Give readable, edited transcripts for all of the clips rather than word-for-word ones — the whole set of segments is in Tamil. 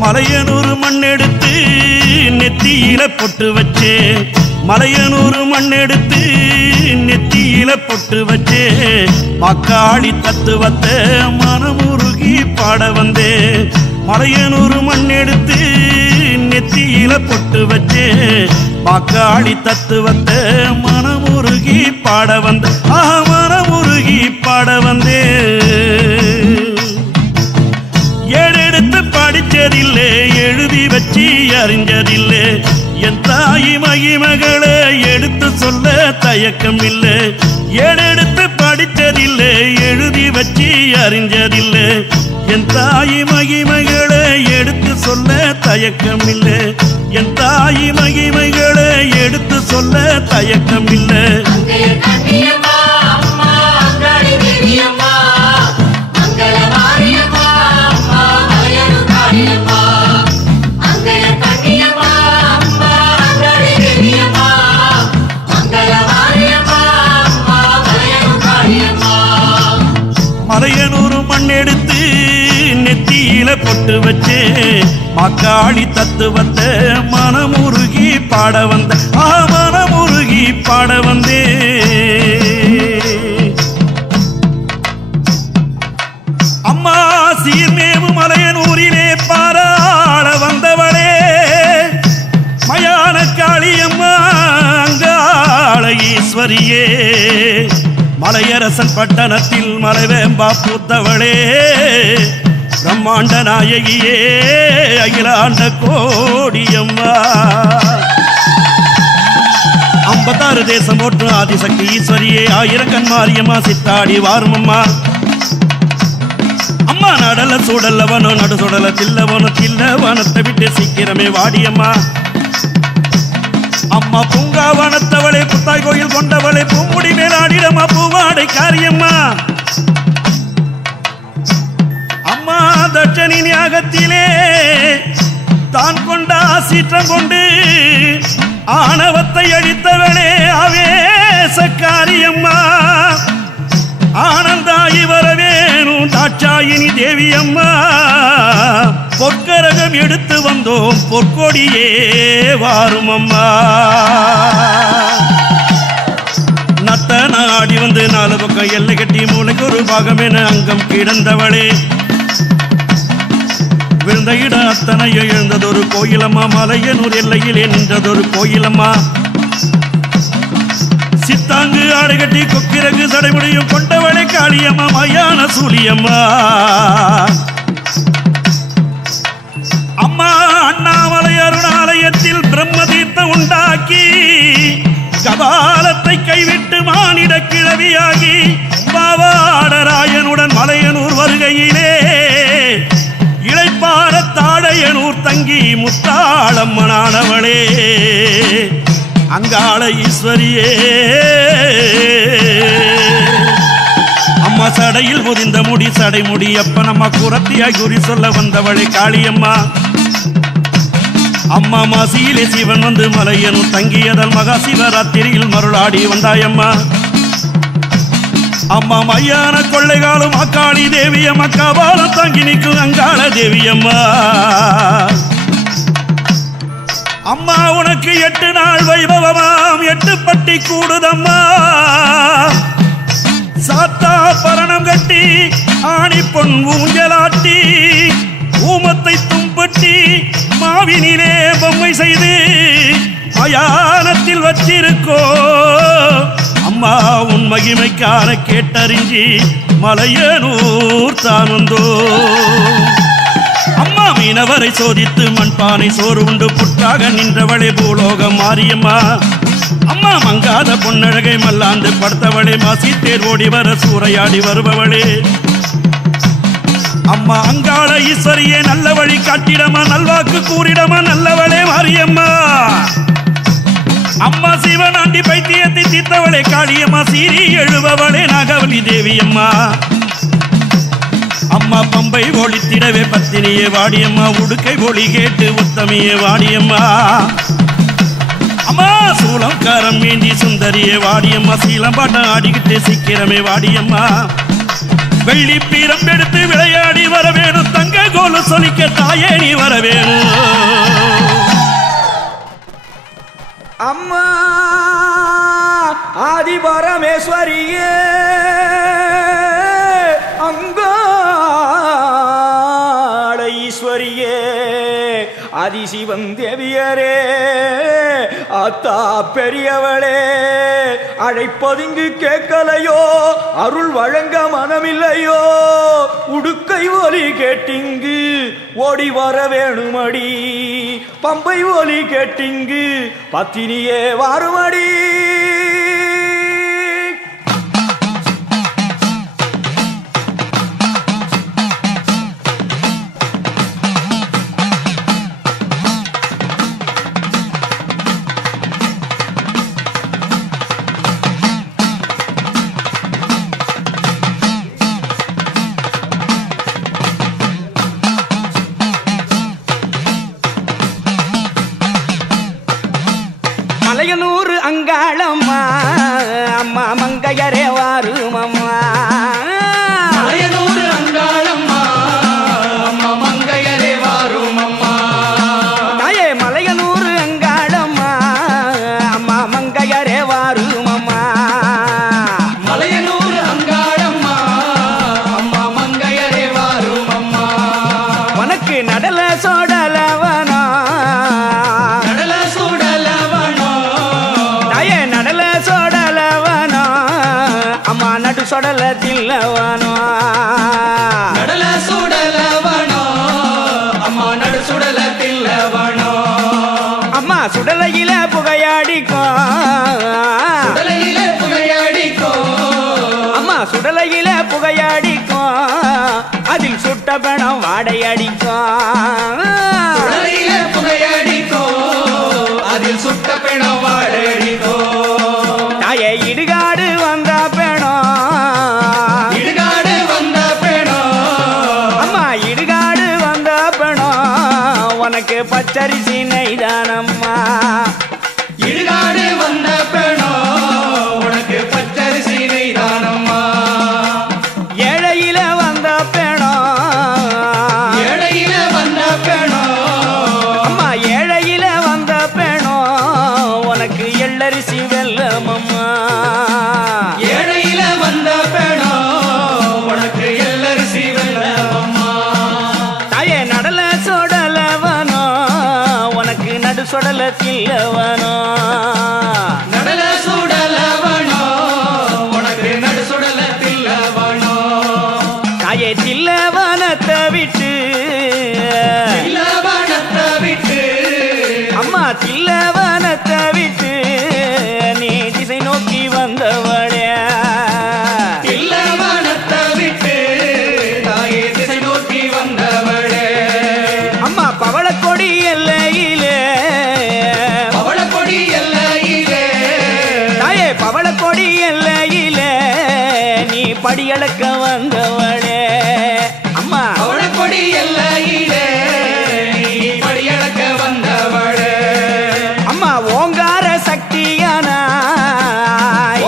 மலையனூர் மண்ணெடுத்து நெத்தியில பொட்டு வச்சே மலையனூர் மண்ணெடுத்து நெத்தியில பொட்டு வச்சே மக்காளி தத்துவத்தை மனமுருகி பாட வந்தே மலையனூர் மண்ணெடுத்து நெத்தியில பொட்டு வச்சே மக்காளி தத்துவத்தை மனமுருகி பாட வந்த மனமுருகி பாட வந்தே ஏடெடுத்து படிச்சதில்லை எழுதி வச்சு அறிஞ்சதில்லை என் தாய் மகிமகளை எடுத்து சொல்ல தயக்கம் இல்லை ஏடெடுத்து படிச்சதில்லை எழுதி வச்சு அறிஞ்சதில்லை என் தாய் மகிமைகளை எடுத்து சொல்ல தயக்கம் இல்லை என் தாய் மகிமைகளை எடுத்து சொல்ல தயக்கம் இல்லை மலையனூர் மண்ணெடுத்து நெத்தியில பொட்டு வச்சே மக்காளி தத்துவத்தை மனமுருகி பாட வந்த மனமுருகி பாட வந்தே அம்மா சீர்மேவு மலையனூரிலே பாராள வந்தவளே மயான காளியம்மா அங்காள ஈஸ்வரியே மலையரசன் பட்டணத்தில் மலைவேம்பா பூத்தவளே பிரம்மாண்ட நாயகியே அகிலாண்ட கோடியம்மா 56 தேசம் போற்று ஆதிசக்தி ஈஸ்வரியே ஆயிரக்கண் மாரியம்மா சித்தாடி வாருமம்மா அம்மா நடல சூடல்லவனோ நடு சுடல தில்லவனோ தில்லவனத்தை விட்டு சீக்கிரமே வாடியம்மா அம்மா பூங்காவனத்தவளே புத்தாய் கோயில் கொண்டவளே பூமுடி மேலாடிடம்மா பூவாடை காரியம்மா அம்மா தட்சணி ஞாகத்திலே தான் கொண்ட சீற்றம் கொண்டு ஆணவத்தை அழித்தவளே ஆவேசக்காரியம்மா ஆனந்தாயி வரவேணும் தாட்சாயினி தேவி அம்மா பொற்கரகம் எடுத்து வந்தோம் பொற்கொடியே வாரும் அம்மா நத்த நாடி வந்து 4 பக்கம் எல்லை கட்டி மூளைக்கு ஒரு பாகம் என அங்கம் கிடந்தவளே விழுந்த இட அத்தனையோ எழுந்ததொரு கோயிலம்மா மலையனூர் எல்லையிலே நின்றதொரு கோயிலம்மா சித்தாங்கு ஆடை கட்டி கொக்கிரகு சடைமுடியும் கொண்டவளை காளியம்மா மயான சூழியம்மா அம்மா அண்ணாமலை அருணாலயத்தில் பிரம்ம தீர்த்தம் உண்டாக்கி கபாலத்தை கைவிட்டு மானிட கிழவியாகி பாவாடராயனுடன் மலையனூர் வருகையிலே இளைப்பார தாழையனூர் தங்கி முத்தாளம்மனானவளே அங்காள ஈஸ்வரியே அம்மா சடையில் முதிந்த முடி சடை முடி அப்ப நம்ம குரத்தியாய் குறி சொல்ல வந்தவளை காளியம்மா அம்மா மாசியிலே சிவன் வந்து மலையனூர் தங்கியதல் மகா சிவராத்திரியில் மருளாடி வந்தாயம்மா அம்மா மையான கொள்ளைகாலும் அக்காளி தேவியம்மா கபாலம் தங்கி நிற்கும் அங்காள தேவியம்மா அம்மா உனக்கு 8 நாள் வைபவமாம் 8 பட்டி கூடுதம்மா சாத்தா பரணம் கட்டி ஆணி பொன் ஊஞ்சலாட்டி ஊமத்தை தும்பட்டி மாவினிலே பொம்மை செய்து மயானத்தில் வச்சிருக்கோ அம்மா உன் மகிமைக்கான கேட்டறிஞ்சி மலையனூர் தான் வந்தோ அம்மா மீனவரை சோதித்து மண்பானை சோறு உண்டு புற்றாக நின்றவளே பூலோகம் மாரியம்மா அம்மா மங்காத பொன்னழகை மல்லாந்து படுத்தவளே மாசி தேர் ஓடி வர சூறையாடி வருபவளே அம்மா அங்காள ஈஸ்வரியே நல்ல வழி காட்டிடமா நல்வாக்கு கூறிடமா நல்லவளே மாரியம்மா அம்மா சிவனாண்டி பைத்தியத்தை தீர்த்தவளே காளியம்மா சீரி எழுபவளே நாகவலி தேவியம்மா அம்மா பம்பை ஒளித்திடவே பத்தினியே வாடியம்மா உடுக்கை ஒளி கேட்டு உத்தமியே வாடியம்மா அம்மா சூளம் கரம் ஏந்தி சுந்தரியே வாடியம்மா, சீலம்பாட்டம் ஆடிக்கிட்டு சீக்கிரமே வாடியம்மா. வெள்ளி பீரம் எடுத்து விளையாடி வர வேணும், தங்க கோலு சொலிக்க தாயே நீ வர வேணும். அம்மா ஆதி பரமேஸ்வரியே, அங்காள ஈஸ்வரியே, ஆதிசிவன் தேவியரே, அத்தா பெரியவளே, அழைப்பதுங்கு கேட்கலையோ, அருள் வழங்க மனமில்லையோ, உடுக்கை ஒலி கேட்டிங்கு ஓடி வர வேணுமடி, பம்பை ஒலி கேட்டிங்கு பத்தினியே வாருமடி. மலையனூர் அங்காளம்மா, அம்மா மங்கையரே வாருமம்மா. மலையனூர் அங்காளம்மா, அம்மா மங்கையரே வாருமம்மா. தாயே மலையனூர் அங்காளம்மா, அம்மா மங்கையரே வாருமம்மா. மலையனூர் அங்காளம்மா, அம்மா மங்கையரே வாருமம்மா. உனக்கு நடல சோடலவனா, நடல சுடலவனோ, தாயே நடல சோடலவனா, அம்மா நடு சொடல தில்லவனோ. நடல சுடலவனோ, அம்மா நடு சுடல தில்லவனோ. அம்மா சுடலையில புகையாடிக்கும், சுடலையிலே புகையடிக்கோ, அம்மா சுடலையில புகையாடிக்கும், அதில் சுட்ட பணம் வாடையடிக்கும். சுடலையிலே புகையடிக்கோ, அதில் சுட்ட பிணம் வாடடிக்கோ. தாயே இடுகாடு வந்த பெணம், இடுகாடு வந்த பிணம், அம்மா இடுகாடு வந்த பெணம், உனக்கு பச்சரிசி நெய்தானம்மா. இடுகாடு வந்த பிணம், உனக்கு பச்சரிசி நெய்தானம்மா. ஏழையில வந்த பெணம், ஏழையில வந்த பிணம், அம்மா ஏழையில வந்த பெணம், உனக்கு எள்ளரிசி வெல்லமம்மா. ஏழையில வந்த பிணம், உனக்கு எல்லரிசி வெல்லமம்மா. தாயே நடல சொடலவனோ, உனக்கு நடு சொடல தில்லவனோ. நடல சுடலவனோ, உனக்கு நடு சுடல தில்லவனோ. தாயே தில்லவனத்தை விட்டு, தில்லவனத்தை விட்டு, அம்மா தில்லவனத்தை விட்டு, நீ திசை நோக்கி வந்தவளே. தில்லவனத்தை விட்டு, தாயே திசை நோக்கி வந்தவளே. அம்மா பவளக்கொடி எல்லையிலே, பவளக்கொடி எல்லையிலே, தாயே பவளக்கொடி எல்லையிலே, நீ படியளக்க வந்தவளே. அம்மா பவளக்கொடி எல்லையிலே, நீ படியளக்க வந்தவளே. அம்மா ஓங்கார சக்தியானாய்,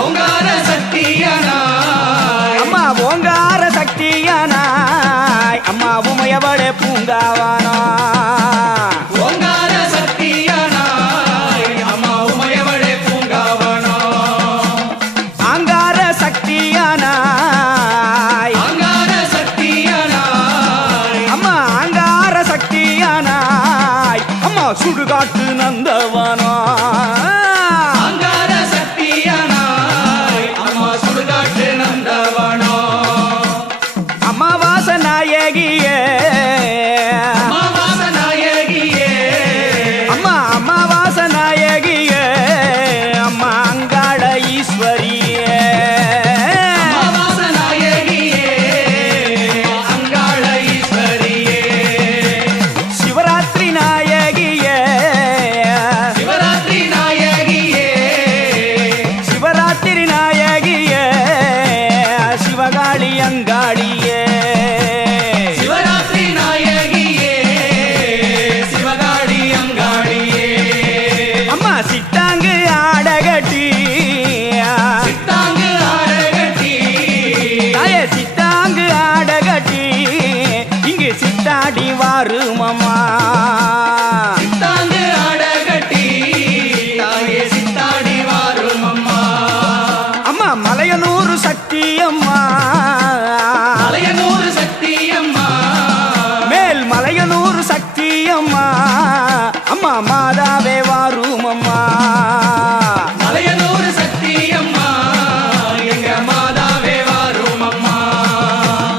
ஓங்கார சக்தியனாய், அம்மா ஓங்கார சக்தியானாய், அம்மா உமையவளே பூங்காவானா. ஓங்கார சக்தியனாய், அம்மா உமையவளே பூங்காவனோ. ஆங்கார சக்தியானாய், சக்தி அம்மா மலையனூர் சக்தி அம்மா மேல் மலையனூர் சக்தி அம்மா அம்மா மாதாவே வாரும் அம்மா மலையனூர் சக்தி அம்மா எங்க மாதாவே வாரும் அம்மா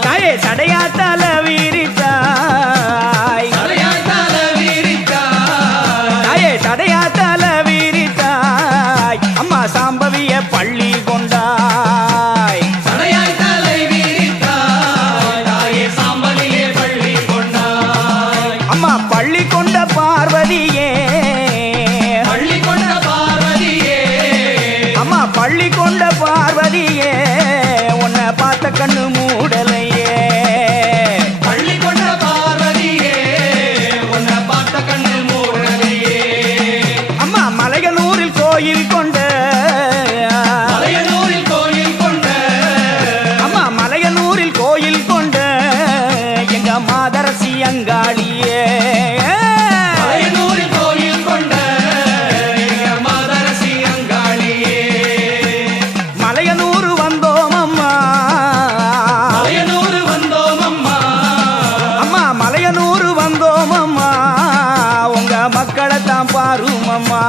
தாயே சடையாத்தால வீரித்தாய் தலையாட்டால வீரித்தாய் தாயே சடையாத்தால வீரித்தாய் அம்மா சாம்பவிய பள்ளி கொண்டாய் சடையாய் தலை வீரித்தாய் தாயே சாம்பலிலே பள்ளி கொண்டாய் அம்மா பள்ளி கொண்ட பார்வதியே பள்ளி கொண்ட பார்வதியே அம்மா பள்ளி கொண்ட பார்வதியே உன்னை பார்த்த கண்ணு மூடலையே பள்ளி கொண்ட பார்வதியே உன்னை பார்த்த கண்ணு மூடலையே அம்மா மலையனூரில் கோயில் கொண்ட மலையனூரில் கோயில் கொண்ட அம்மா மலையனூரில் கோயில் கொண்ட எங்க மாதரசி அங்காளியே மலையனூரில் கோயில் கொண்ட எங்க மாதரசி அங்காளியே மலையனூர் வந்தோம் அம்மா மலையனூர் வந்தோம் அம்மா அம்மா மலையனூர் வந்தோம் அம்மா உங்க மக்களை தான் பாரும் அம்மா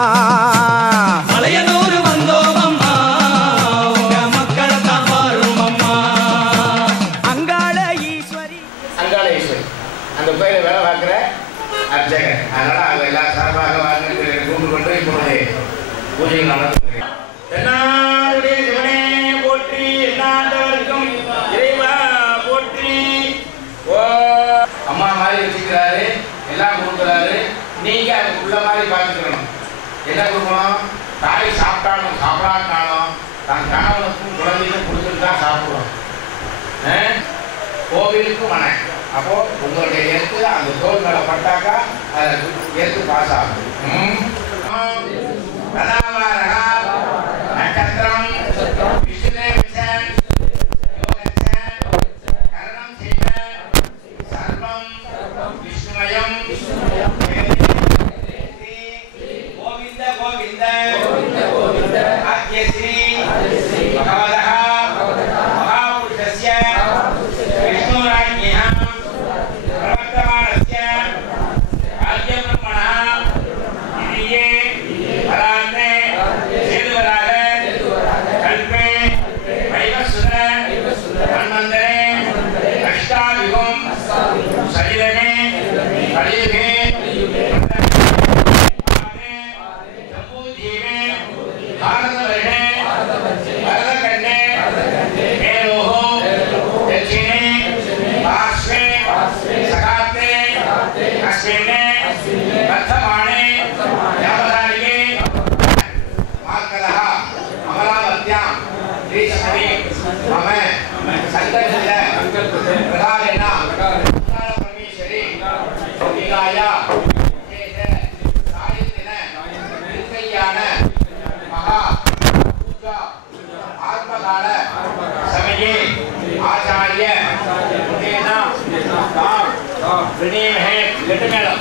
மலையனூர் வந்தோம் அம்மா உங்க மக்களை தான் பாரும் அம்மா அங்காள ஈஸ்வரி அங்காளேஸ்வரி அந்த கோயிலை வேலை பார்க்குற அர்ச்சகர். அதனால அவங்க எல்லாம் சார்பாக வாங்க கூண்டு கொண்டு இப்பொழுது பூஜைகள் நடத்துகிறேன். என்னாருடைய சிவனே போற்றி, என்னாண்டவருக்கும் இறைவா போற்றி. ஓ அம்மா மாதிரி வச்சுக்கிறாரு, எல்லாம் கொடுக்குறாரு. நீங்க அதுக்கு உள்ள மாதிரி பார்த்துக்கணும். என்ன கொடுக்கணும்? தாய் சாப்பிட்டாலும் சாப்பிடாட்டாலும் தன் கணவனுக்கும் குழந்தைக்கும் கொடுத்துட்டு தான் சாப்பிடுவோம். கோவிலுக்கு மனை. அப்போ உங்களுடைய எடுத்து அந்த தோல் மேல பட்டாக்கா அதை எடுத்து பாஸ் ஆகும். நட்சத்திரம் கரணம் செய்த சர்வம் விஷ்ணுமயம் கோவிந்த கோவிந்த ஆத்யஸ்ரீ பகவதः மகாபுருஷஸ்ய விஷ்ணுராஜ்ஞः பிரவர்த்தமானஸ்ய ராஜ்யபிரம்மணः இதியே பராந்தே சேதுவராக கல்பே வைவசுத மன்வந்தரே அஷ்டாயுகம் சலிலமே கலியுகே ஜம்பூதீபே பாரதவர்ணே பரதகண்டே மேலோஹோ दक्षिणे पार्श्वे सकाते अश्विने वर्धमाने यावदारिके मार्कलः अमलावत्यां श्रीशक्ति मम संकल्पित प्रकारेण परमेश्वरी लीलाया साहित्यन निर्कय्यान महा पूजा आत्मकाल समये आचार्य मुनेना ताम विनीमहे लिटमेलम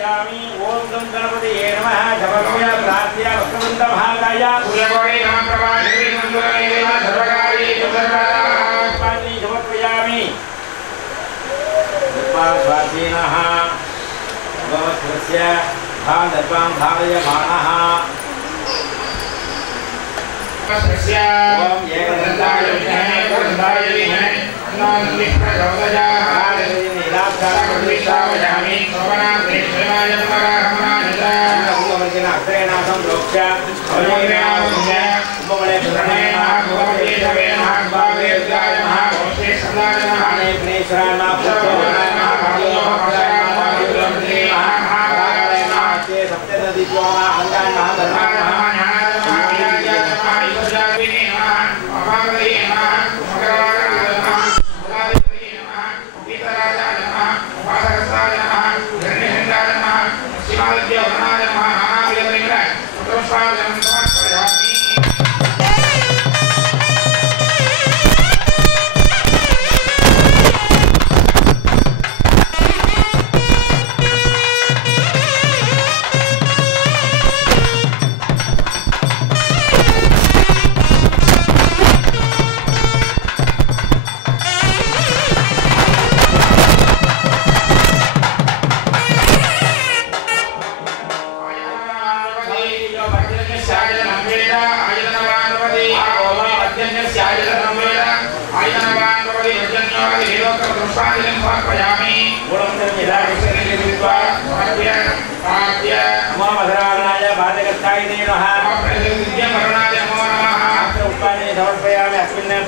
समर्पयामि ओम गं गणपतये नमः जपकवय प्रार्थ्य भक्तवन्त महाकाय सूर्यकोटि नमः प्रभाते मंगलमेव सर्वकार्ये पाणी समर्पयामि स्वाधीनः भवत्स्य भागत्वां भावयमानः ओम एकदन्ताय विद्महे वक्रतुण्डाय धीमहि तन्नो प्रचोदयात् नीलाक्षरामि शोभनां श्रीमाय नमः अग्रेणासं प्रोक्ष्य उपमले पुत्रणे महाभोगेशवे महाभागेशाय महाभोगेशदाय महानेश्वराय महाभोगेशाय सप्तनदीत्वा अंगान् महाधर्मान्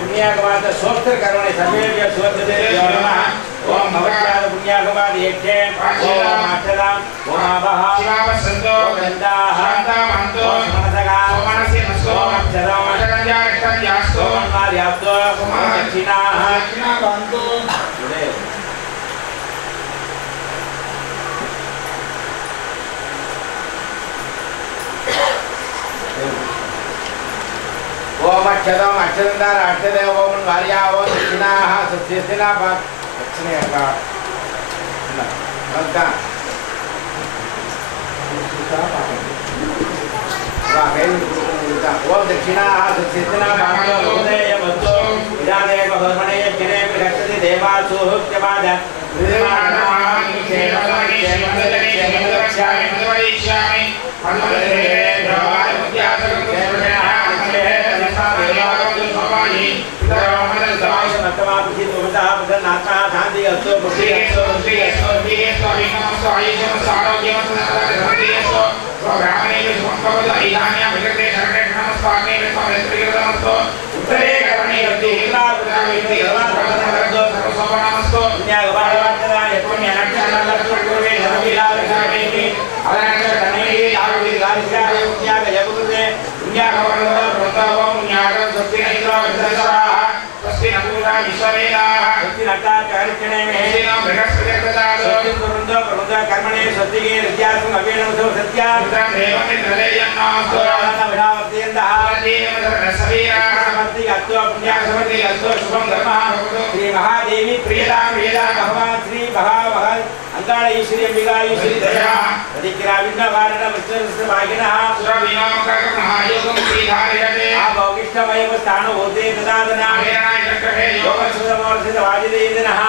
पुण्यागवाद सर्वेभ्यः सुवर्धतेभ्यो नमः ओम भवत्याद पुण्यागवाद यज्ञे ओम अक्षदां ओम अभः शिवावसन्तो गन्धाः शान्तामन्तो मनसगा मनसि नसो अक्षदां अक्षदां कार्यास्तो दक्षिणाः दक्षिणावन्तो ओम अक्षदम अक्षदंदार अक्षदे ओम भार्या ओम दक्षिणाः सत्यस्तिना दक्षिणे का नक्का ओम दक्षिणाः सत्यस्तिना भागो उदय वस्तु विदाने भगवने यज्ञने विरक्ति देवासु हुक्त्यवाद विमानानि सेवनानि सेवनलक्ष्यामि मनवैष्यामि मनवरे द्रवाय मुद्यासं कर्मणे सत्ये विद्यासं अवेणो सत्या श्री महादेवी प्रियदा प्रियदा भगवान श्री महामह अंगाड़ ईश्वरी अंबिका ईश्वरी दया अधिक्रा विघ्न वारण विष्णु भागिनः आप अविष्टमय स्थान होते तदादना योग सुदमोर्षित वाजिदेनः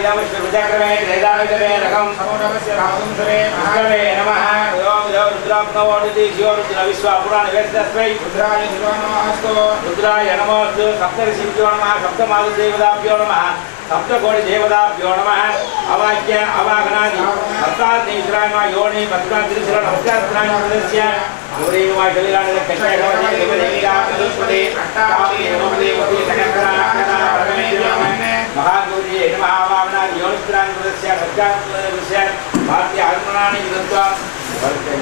इदमश्च विचक्रमे त्रैदाविदमे रकं समोदमस्य रामसंसरे महाकवे नमः ओम रुद्राप्नवोदिति शिवरुद्र विश्वापुराण वेदस्मै रुद्राय नमोऽस्तु रुद्राय नमोऽस्तु सप्तऋषिभ्यो नमः सप्तमातृदेवताभ्यो नमः सप्तकोटि देवताभ्यो नमः अवाक्य अवागनादि सप्ताद्निश्रायमा योनि पद्मात्रिशिर नमस्कारस्नान प्रदस्य गौरीवाय कलिलानद कष्टयवति देवदेविका मधुस्पति अट्टावति नमोदे वति सकंकरा अक्षरा परमेश्वर महागौरी नमः अवागनादि योनिस्त्रान प्रदस्य सप्ताद्निश्राय भारतीय आत्मनानि विदत्वा वर्तते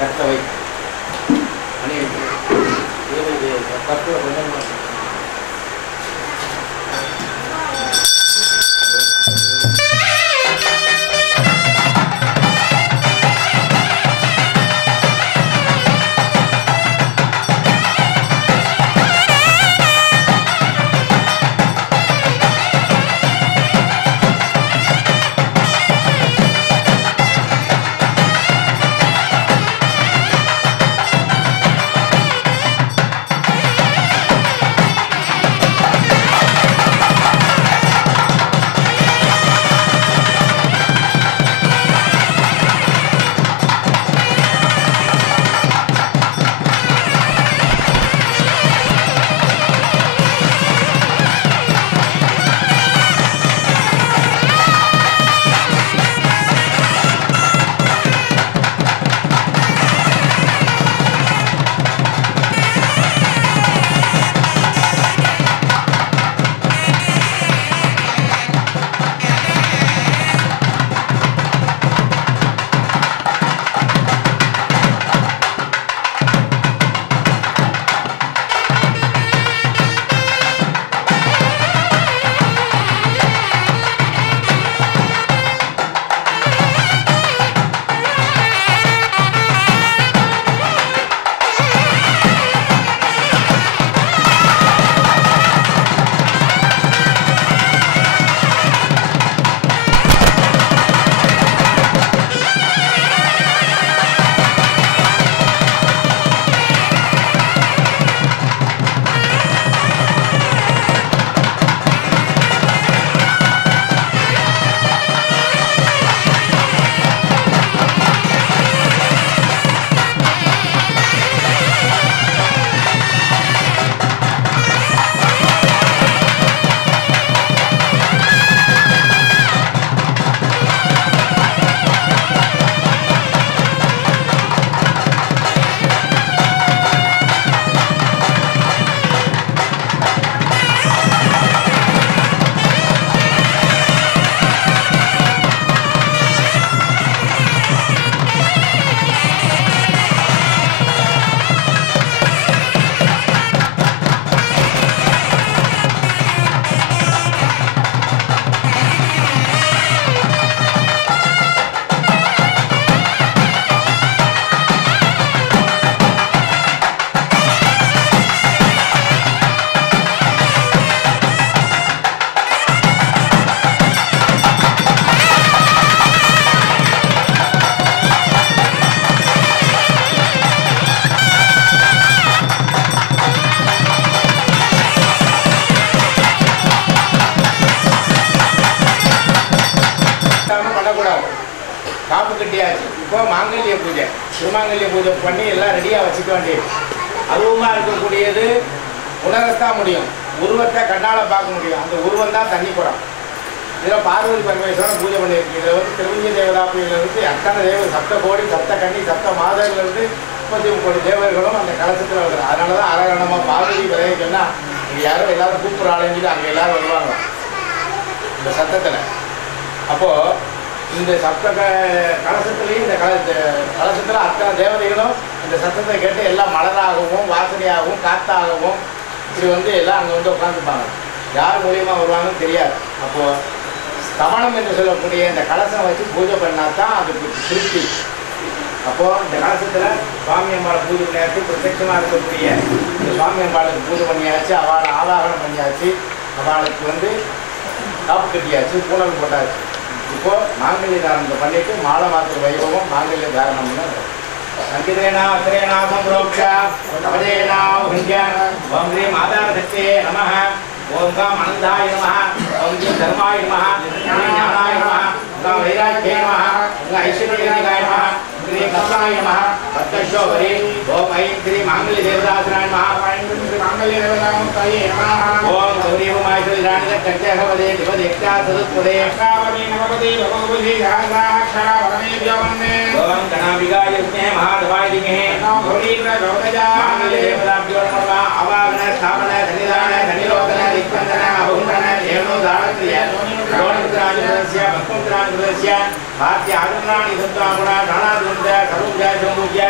कर्तव्य आणि कर्तव्य बनवणं காப்பு கட்டியாச்சு. இப்போ மாங்கல்ய பூஜை, திருமாங்கல்ய பூஜை பண்ணி எல்லாம் ரெடியாக வச்சுக்க வேண்டியது. அதுவுமா இருக்கக்கூடியது உணரத்தான் முடியும், உருவத்தை கண்ணால் பார்க்க முடியும். அந்த உருவம் தான் தண்ணி குடம். இதில் பார்வதி பரமேஸ்வரன் பூஜை பண்ணியிருக்கு. இதில் வந்து திருவிஞ்ச தேவதாப்பிலிருந்து அத்தனை தேவர், சப்த கோடி, சப்த கன்னி, சப்த மாதவிலிருந்து 33 கோடி தேவர்களும் அந்த கலசத்தில் வருது. அதனால தான் அரகணமாக பார்வதி விளைவிக்கன்னா இங்கே யாரும் எல்லாரும் கூப்பிட்ற ஆளுங்கிட்டு அங்கே எல்லாரும் வருவாங்க இந்த சத்தத்தில். அப்போது இந்த சப்த கலசத்துலேயும் இந்த கலசத்தில் அத்தனை தேவதைகளும் இந்த சத்தத்தை கேட்டு எல்லாம் மலராகவும் வாசனையாகவும் காத்தாகவும் இப்படி வந்து எல்லாம் அங்கே வந்து உட்காந்துப்பாங்க. யார் மூலியமாக வருவாங்கன்னு தெரியாது. அப்போது ஸ்தவனம் என்று சொல்லக்கூடிய இந்த கலசம் வச்சு பூஜை பண்ணால் தான் அதுக்கு திருப்தி. அப்போது இந்த கலசத்தில் சுவாமி அம்பாளை பூஜை பண்ணியாச்சு, பிரத்யட்சமாக இருக்கக்கூடிய இந்த சுவாமி அம்பாளுக்கு பூஜை பண்ணியாச்சு, அவளை ஆவாகனம் பண்ணியாச்சு, அவளுக்கு வந்து காப்பு கட்டியாச்சு, பூனல் போட்டாச்சு. இப்போது மாங்கல்ய தாரணத்தை பண்ணிவிட்டு மாலை மாத்திர வைபவம் மாங்கல்ய தாரணம்னு अंकितेना अत्रेना संप्रोक्ष पदेना भृंग्य ओम श्री माता शक्ते नमः ओम गम आनंदाय नमः ओम श्री धर्माय नमः श्री ज्ञानाय नमः ओम वैराग्याय नमः ओम ऐश्वर्याय नमः श्री कपाय नमः पद्मशोभरे ओम ऐं श्री मांगल्य देवदासनाय नमः ऐं श्री मांगल्य देवदासनाय नमः ओम गौरी उमाय श्री रानी कट्याहवदे दिवदेक्ता सदुत्पदे श्रावणी नवपदे भगवती सहस्राक्षरा वरणे व्यावन्ने ओम गणाभिगाय विद्महे महादेवाय धीमहि तन्नो गौरी प्रचोदयात् मांगल्य देवदाभ्यो नमः अवाहन स्थापन धनिधान धनिरोधन दिक्पन्दन अभुन्दन देवनो दानत्रिय लोणित्राजस्य भक्तत्राजस्य भात्य आदराणि सत्तागुणा दानादुंड सर्वज्ञ जम्बुज्ञ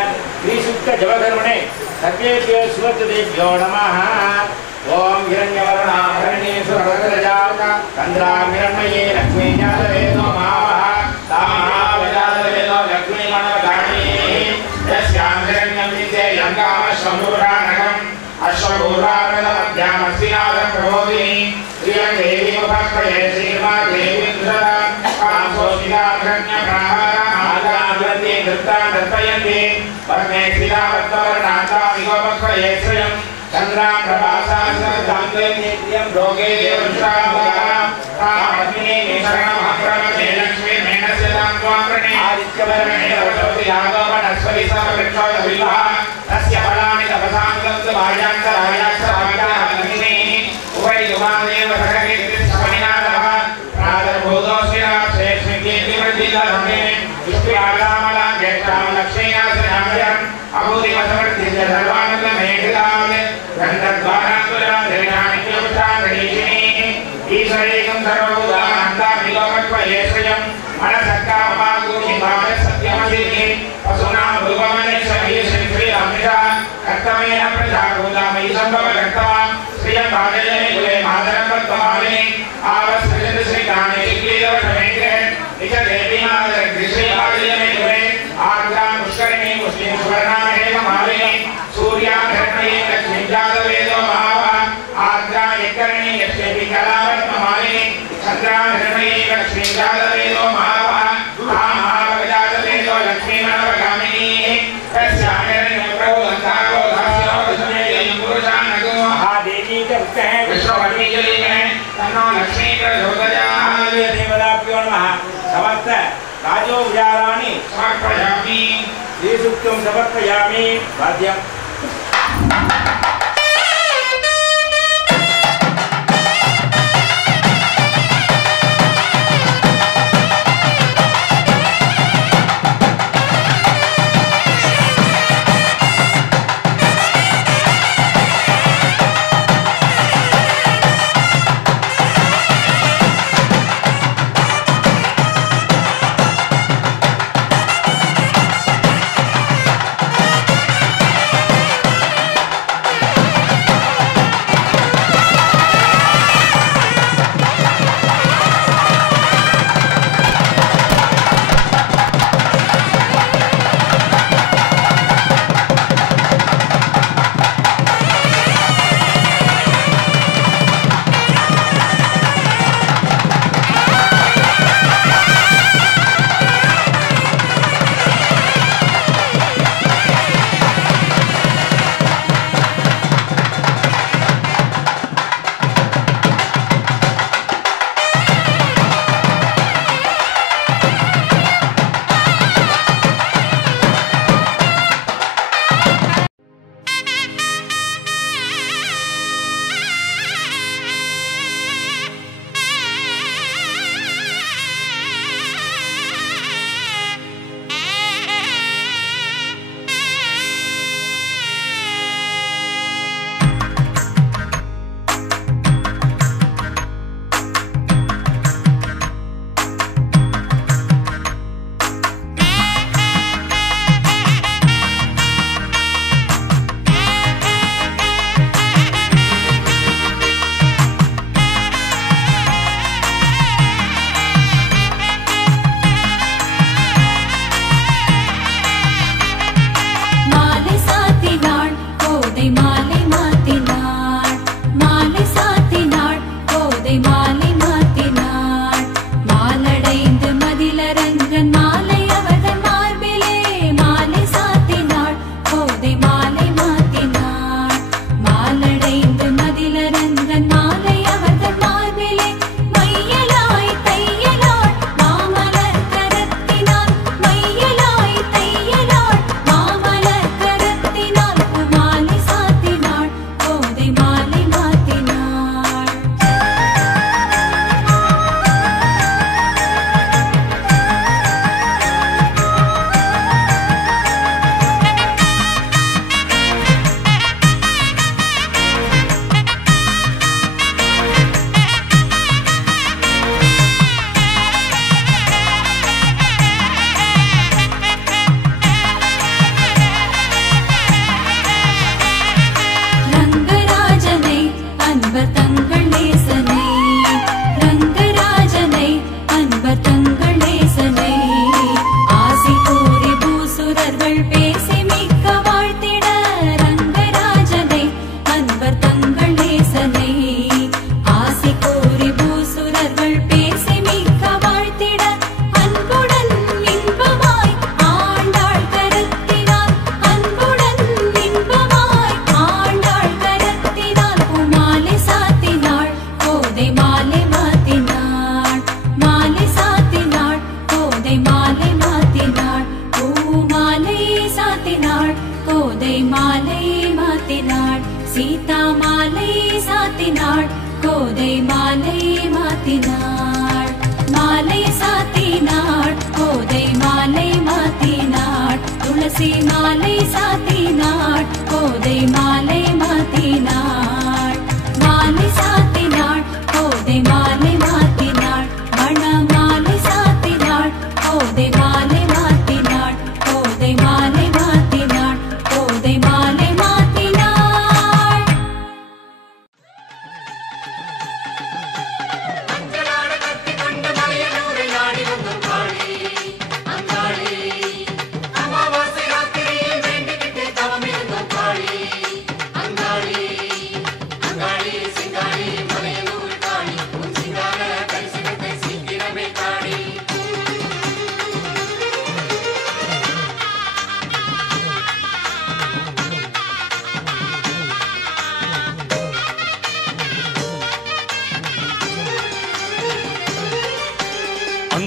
त्रिसुक्त जवधर्मणे सर्वेभ्यो सुवर्तदेभ्यो नमः ओम हिरण्यवर्णाभरणेश्वरवरजा चन्द्रामिरण्मये लक्ष्मी जातवेदो महावः तामहावजातवेदो लक्ष्मी मनोगामी यस्यां हिरण्यं विद्ये यङ्गामश्वभूरानकम् अश्वभूरानकमध्यामस्तिनादं प्रबोधिनी श्रियं देवी उपस्पये श्रीमादेवी दर्पयन्ति परमे शिलावत्तवर्णाता विगोपस्वये श्रियं चन्द्रां प्रभासासरदाङ्गेन्द्रियं भोगे देवश्रावकामस्मिने शरणमहप्रमते लक्ष्मी मेनस्य दाङ्गवाप्रणे आदित्यवर्णे वसोति यागवनस्वरि समवृक्षोदविल्लः तस्य फलानि तपसाङ्गन्तभाजान्तरायाक्षराजालक्ष्मी उभययुगादेव सकले कृतिसमनिनादः प्रादर्भूतोऽस्मिना श्रेष्ठिकेतिवर्धितधमे पुष्टिरागामला ज्येष्ठां लक्ष्मीनाथनाभ्यम् अभूतिमसमर्थित्य सर्वानन्दमेघिलात् गन्धद्वारान्तुला दृढानित्योपचारगणीषिणी ईश्वरेकं सर्वभूतानान्तामिलोकत्वये श्रियं मनसक्काममागूहिभावः सत्यमसीति पशूनां भूपमनेश्वरी श्रीश्रीरामिषा कर्तमेन प्रजाभूतामयि सम्भवकर्तवां श्रियं भाजयमे कुले मातरं वर्तमालिनि आवसृजत श्रीकानि चिक्लीलवशमेन्द्रे निज देवी मातरग्रिश्रीभाजयमे कुले आग्रां पुष्करिणी मुस्लिं सुवर्णामेव मालिनि सूर्याधर्मये लक्ष्मीं जातवेदो महावः आग्रां यकर्णी यक्षेपि कलावत्ममालिनि चन्द्राधर्मये लक्ष्मीं जातवेदो महावः महावजातवेदो लक्ष्मी मनोगामिनी तस्यामिरण्यं प्रभुवन्तारो धास्योदशमेयं पुरुषानगो महादेवी कवचः विश्वभर्मीजलीमे तन्नो लक्ष्मी प्रचोदयात् देवताभ्यो नमः समस्त राजोपचाराणि समर्पयामि श्रीसूक्तं समर्पयामि वाद्यम्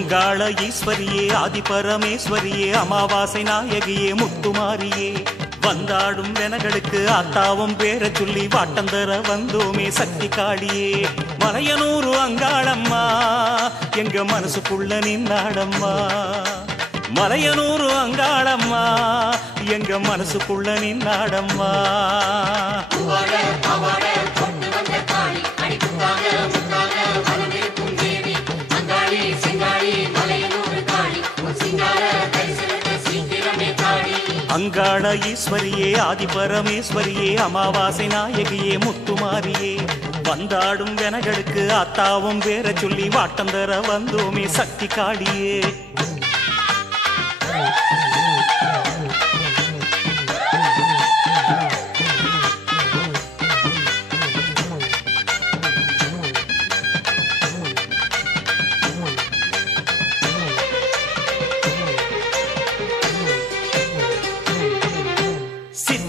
அங்காள ஈஸ்வரியே ஆதி பரமேஸ்வரியே அமாவாசை நாயகியே முத்துமாரியே வந்தாடும் வெனகளுக்கு ஆத்தாவும் பேர சொல்லி வாட்டந்தர வந்தோமே சக்தி காளியே மலையனூரு அங்காளம்மா எங்க மனசுக்குள்ள நின்னாடம்மா மலையனூரு அங்காளம்மா எங்க மனசுக்குள்ள நின்னாடம்மா அங்காள ஈஸ்வரியே ஆதி பரமேஸ்வரியே அமாவாசை நாயகியே முத்துமாரியே வந்தாடும் வெனகளுக்கு ஆத்தாவும் வேற சொல்லி வாட்டந்தர வந்தோமே சக்தி காளியே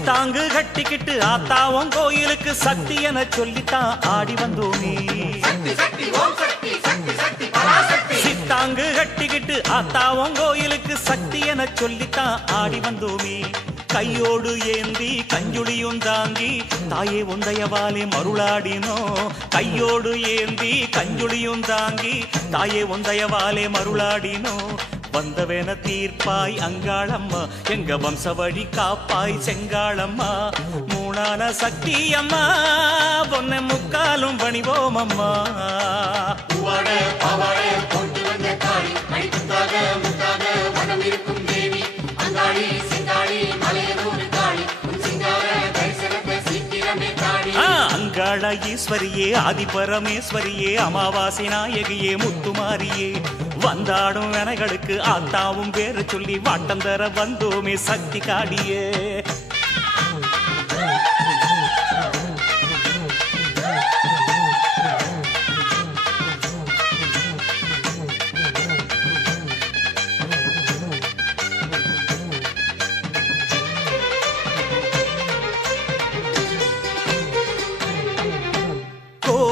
தாங்கு கட்டிக்கிட்டு ஆத்தாவும் கோயிலுக்கு சக்தி என சொல்லித்தான் ஆடி வந்தோமே சித்தாங்கு கட்டிக்கிட்டு ஆத்தாவும் கோயிலுக்கு சக்தி என சொல்லித்தான் ஆடி வந்தோமே கையோடு ஏந்தி கஞ்சுளியும் தாங்கி தாயே ஒந்தையவாலே மருளாடினோ கையோடு ஏந்தி கஞ்சுளியும் தாங்கி தாயே ஒந்தையவாலே மருளாடினோ வந்தவேன தீர்ப்பாய் அங்காளம்மா எங்க வம்சவழி காப்பாய் செங்காளம்மா மூணான சக்தி அம்மா பொன்ன முக்காலும் பணிவோம் அம்மா அங்காள ஈஸ்வரியே ஆதி பரமேஸ்வரியே அமாவாசை நாயகியே முத்துமாரியே வந்தாடும் வெனகளுக்கு ஆத்தாவும் வேறு சொல்லி வாட்டந்தர வந்தோமே சக்தி காளியே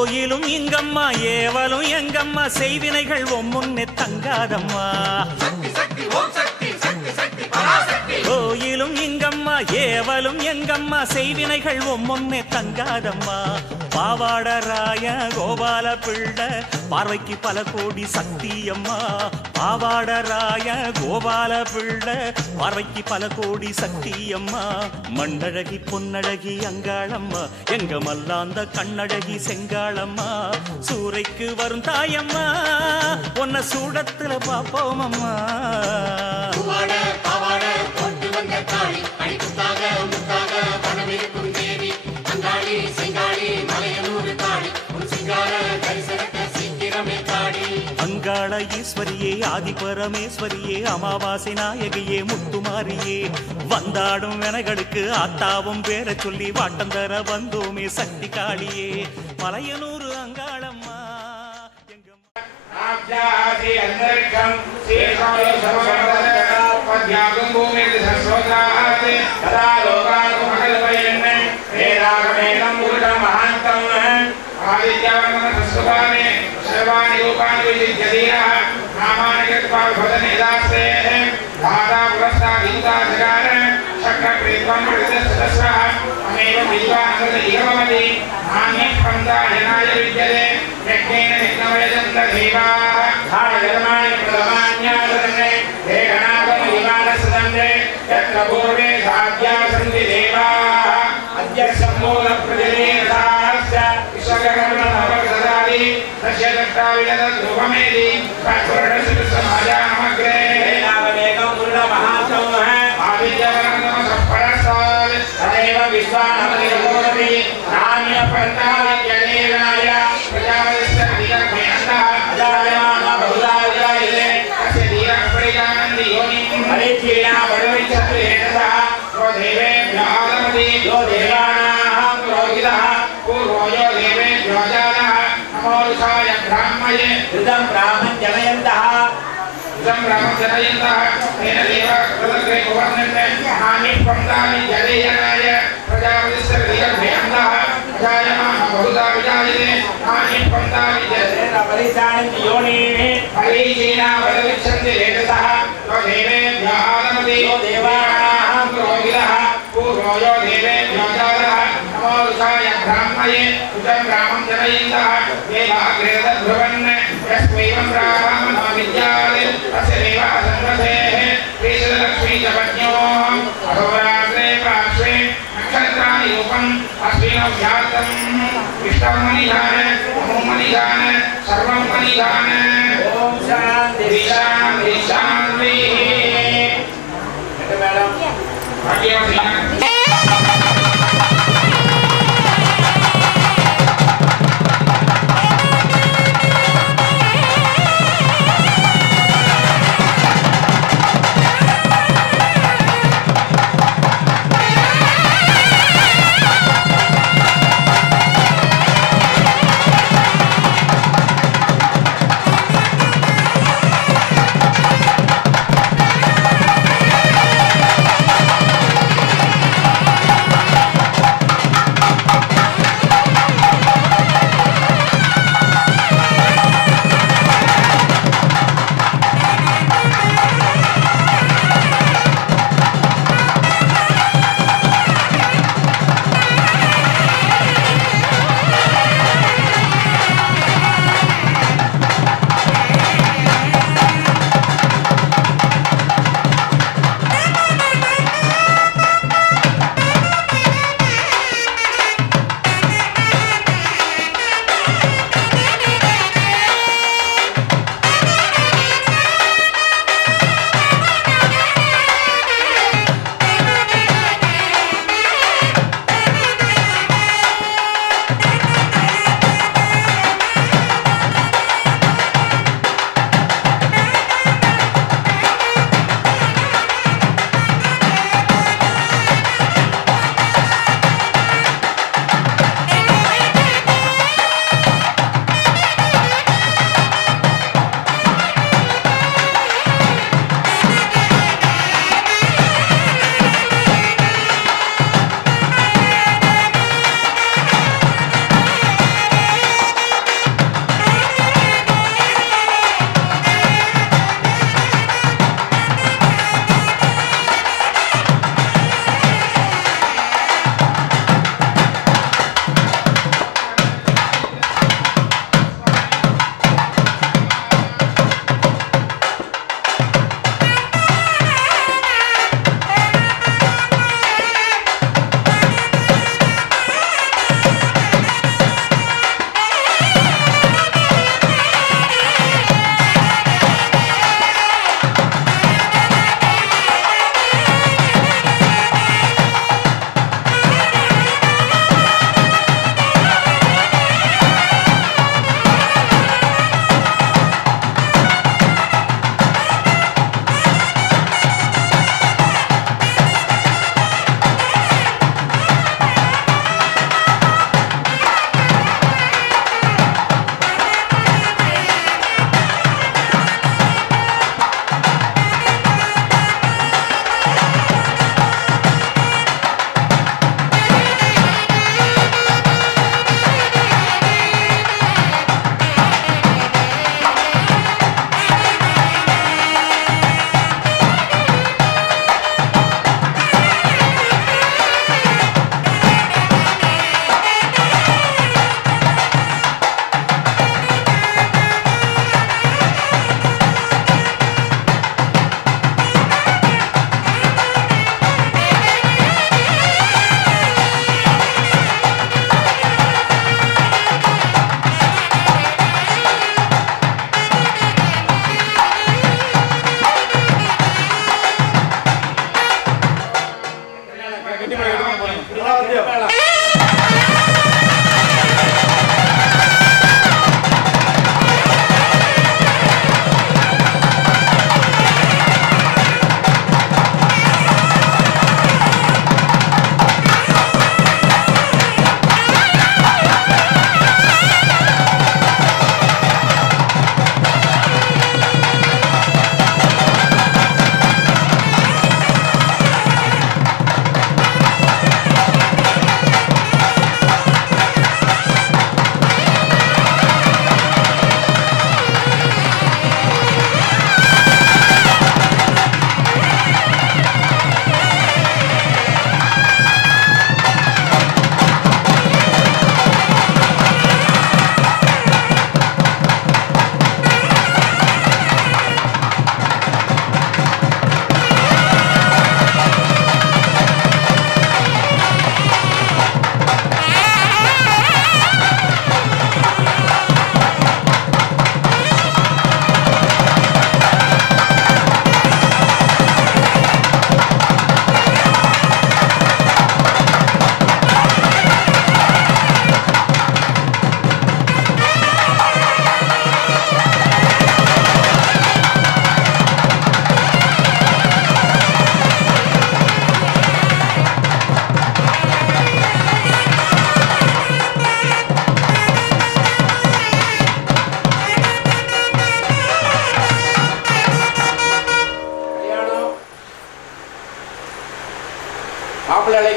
கோயிலும் இங்கம்மா ஏவலும் எங்கம்மா செய்வினைகள் முன்னே தங்காதம்மா கோயிலும் இங்கம்மா ஏவலும் எங்கம்மா செய்வினைகள் முன்னே தங்காதம்மா பாவாடராய கோபால பிள்ளை பார்வைக்கு பல கோடி சக்தியம்மா பாவாடராய கோபால பிள்ளை பார்வைக்கு பல கோடி சக்தியம்மா மண்ணழகி பொன்னழகி அங்காளம்மா எங்க மல்லாந்த கண்ணழகி செங்காளம்மா சூறைக்கு வரும் தாயம்மா உன்னை சூடத்துல பாப்போமம்மா அங்காள ஈஸ்வரியே ஆதி பரமேஸ்வரியே அமாவாசை நாயகியே முத்துமாரியே வந்தாடும் வினைகளுக்கு ஆத்தாவும் பேர சொல்லி வாட்டம் தர வந்தோமே சக்தி காளியே மலையனூர் அங்காளம்மா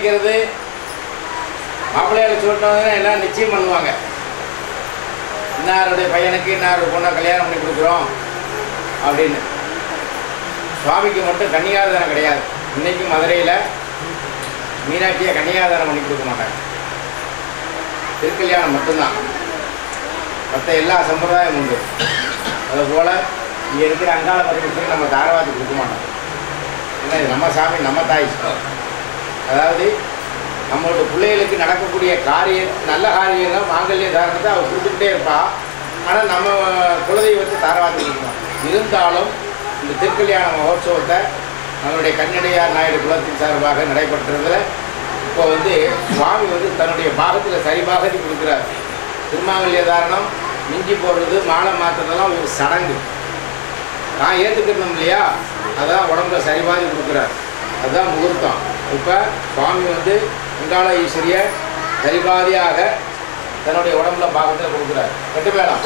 வைக்கிறது, மாப்பிள்ளையால் சொல்லிட்டவங்க எல்லாம் நிச்சயம் பண்ணுவாங்க. இன்னாருடைய பையனுக்கு இன்னாருடைய பொண்ணை கல்யாணம் பண்ணி கொடுக்குறோம் அப்படின்னு. சுவாமிக்கு மட்டும் கன்னிகாதானம் கிடையாது. இன்றைக்கும் மதுரையில் மீனாட்சியை கன்னிகாதானம் பண்ணி கொடுக்க மாட்டாங்க. திருக்கல்யாணம் மட்டும்தான். மற்ற எல்லா சம்பிரதாயம் உண்டு. அதுபோல் இங்கே இருக்கிற அங்காள பரமேஸ்வரி நம்ம தாரவாதி கொடுக்க மாட்டோம். ஏன்னா இது நம்ம சாமி, நம்ம தாய். அதாவது நம்மளோட பிள்ளைகளுக்கு நடக்கக்கூடிய காரியம், நல்ல காரியங்கள் மாங்கல்ய தாரணத்தை அவள் கொடுத்துக்கிட்டே இருப்பாள். ஆனால் நம்ம குலதெய்வத்தை தாரவாதி கொடுக்கணும். இருந்தாலும் இந்த திருக்கல்யாண மகோத்சவத்தை நம்மளுடைய கன்னடையார் நாயுடு குலத்தின் சார்பாக நடைபெற்றதில் இப்போ சுவாமி தன்னுடைய பாகத்தில் சரிபாகத்தை கொடுக்குறார். திருமாங்கல்ய தாரணம், மிஞ்சி போடுறது, மாலை மாற்றுறதெல்லாம் ஒரு சடங்கு. நான் ஏற்றுக்கணும் இல்லையா, அதான் உடம்புல சரிபாதி கொடுக்குறார். அதுதான் முகூர்த்தம். இப்போ சுவாமி அங்காள ஈஸ்வரிய சரிபாதியாக தன்னுடைய உடம்புல பாகத்தில் கொடுக்குறார். கட்டு மேளம்.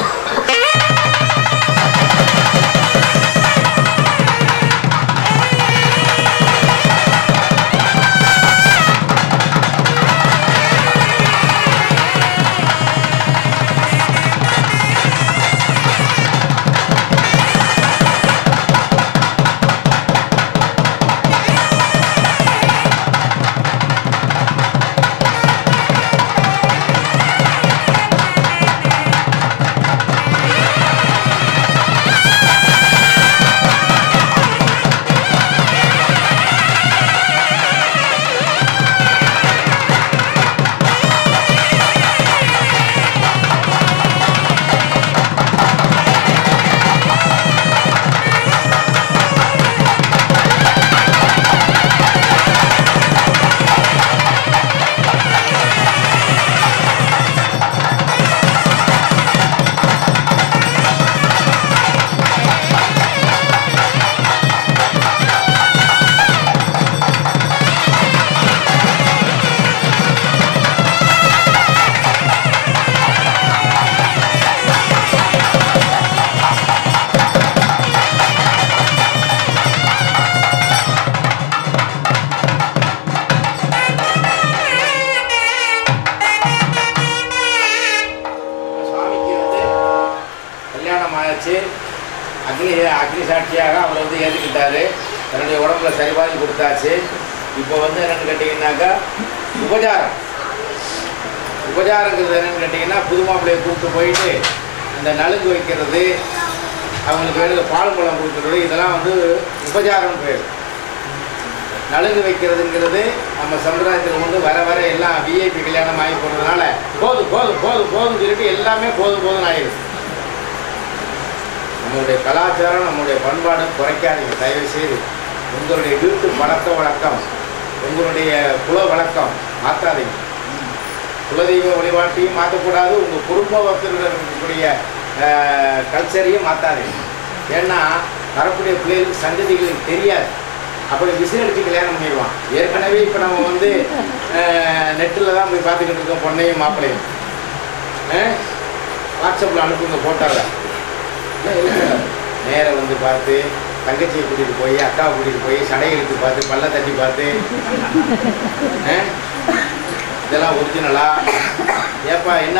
அக்னி சாட்சியாக அவர் ஏற்றுக்கிட்டாரு. தன்னுடைய உடம்புல சரிபாதி கொடுத்தாச்சு. இப்போ என்னென்னு கேட்டிங்கன்னாக்கா உபச்சாரம். உபச்சாரங்கிறது என்னென்னு கேட்டிங்கன்னா புது மாப்பிள்ளையை கூப்பிட்டு போயிட்டு அந்த நலுங்கு வைக்கிறது, அவங்களுக்கு வேறு பால் பழம் கொடுக்குறது, இதெல்லாம் உபச்சாரம் பேர். நலுங்கு வைக்கிறதுங்கிறது நம்ம சமுதாயத்தில் வர வர எல்லாம் விஐபி கல்யாணம் ஆகி போகிறதுனால போதும் போதும் போதும் போதும் சொல்லிட்டு எல்லாமே போதும் போதும் ஆகிடுது. நம்மளுடைய கலாச்சாரம், நம்முடைய பண்பாடு குறைக்காதீங்க தயவு செய்து. உங்களுடைய வீட்டு பழக்க வழக்கம், உங்களுடைய குல வழக்கம் மாற்றாதீங்க. குலதெய்வ வழிபாட்டையும் மாற்றக்கூடாது, உங்கள் குடும்பத்தில் இருக்கக்கூடிய கல்ச்சரையும் மாற்றாதீங்க. ஏன்னா வரக்கூடிய பிள்ளைகளுக்கு சந்ததிகளுக்கு தெரியாது. அப்படி விசிலடிச்சு கல்யாணம் பண்ணிடுவான். ஏற்கனவே இப்போ நம்ம நெட்டில் தான் போய் பார்த்துக்கிட்டு இருக்கோம் பொண்ணையும் மாப்பிள்ளையும். வாட்ஸ்அப்பில் அனுப்புங்க போட்டாங்க. நேராக பார்த்து தங்கச்சியை கூட்டிகிட்டு போய், அக்காவை கூட்டிகிட்டு போய் சடை இழுத்து பார்த்து, பல்ல தட்டி பார்த்து, இதெல்லாம் ஒரிஜினலா? ஏப்பா என்ன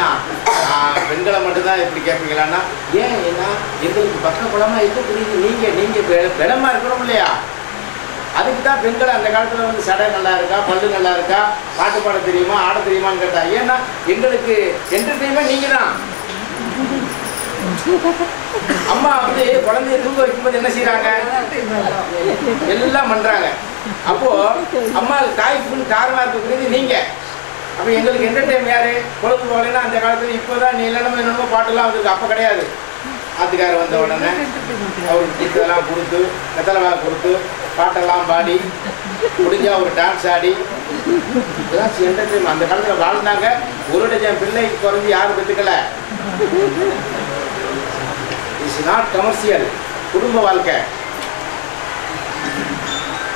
பெண்களை மட்டும்தான் எப்படி கேட்பீங்களான்னா, ஏன் என்ன எங்களுக்கு பக்க பலமாக இருக்க புரியுது. நீங்கள் பலமாக இருக்கணும் இல்லையா? அதுக்கு தான் பெண்கள் அந்த காலத்தில் சடை நல்லா இருக்கா, பல்லு நல்லா இருக்கா, பாட்டு பாட தெரியுமா, ஆட தெரியுமான்னு கேட்டா. ஏன்னா எங்களுக்கு என்டர்டெயின்மெண்ட் நீங்கள் தான். அம்மா குழந்தைய தூங்க வைக்கும்போது என்ன செய்யறாங்க? எல்லாம் பண்றாங்க. அப்போ அம்மா தாய்க்கு காரணமா இருக்கிறது நீங்க. அப்ப எங்களுக்கு என்டர்டெயின் யாரு? பொழுது போகலைன்னா அந்த காலத்துல இப்போதான் நீ என்னென்னமோ பாட்டுலாம் வந்துருக்கு. அப்ப கிடையாது. ஆத்துக்காரர் வந்த உடனே அவருக்கு தீர்த்தெல்லாம் கொடுத்து, வெத்தலைவா கொடுத்து, பாட்டெல்லாம் பாடி, முடிஞ்சா ஒரு டான்ஸ் ஆடி, இதெல்லாம் என்டர்டெயின். அந்த காலத்துல வாழ்ந்தாங்க. ஒரு டஜன் பிள்ளை குறைஞ்சி யாரும் பெற்றுக்கல. It's not commercial. குடும்ப வாழ்க்கை.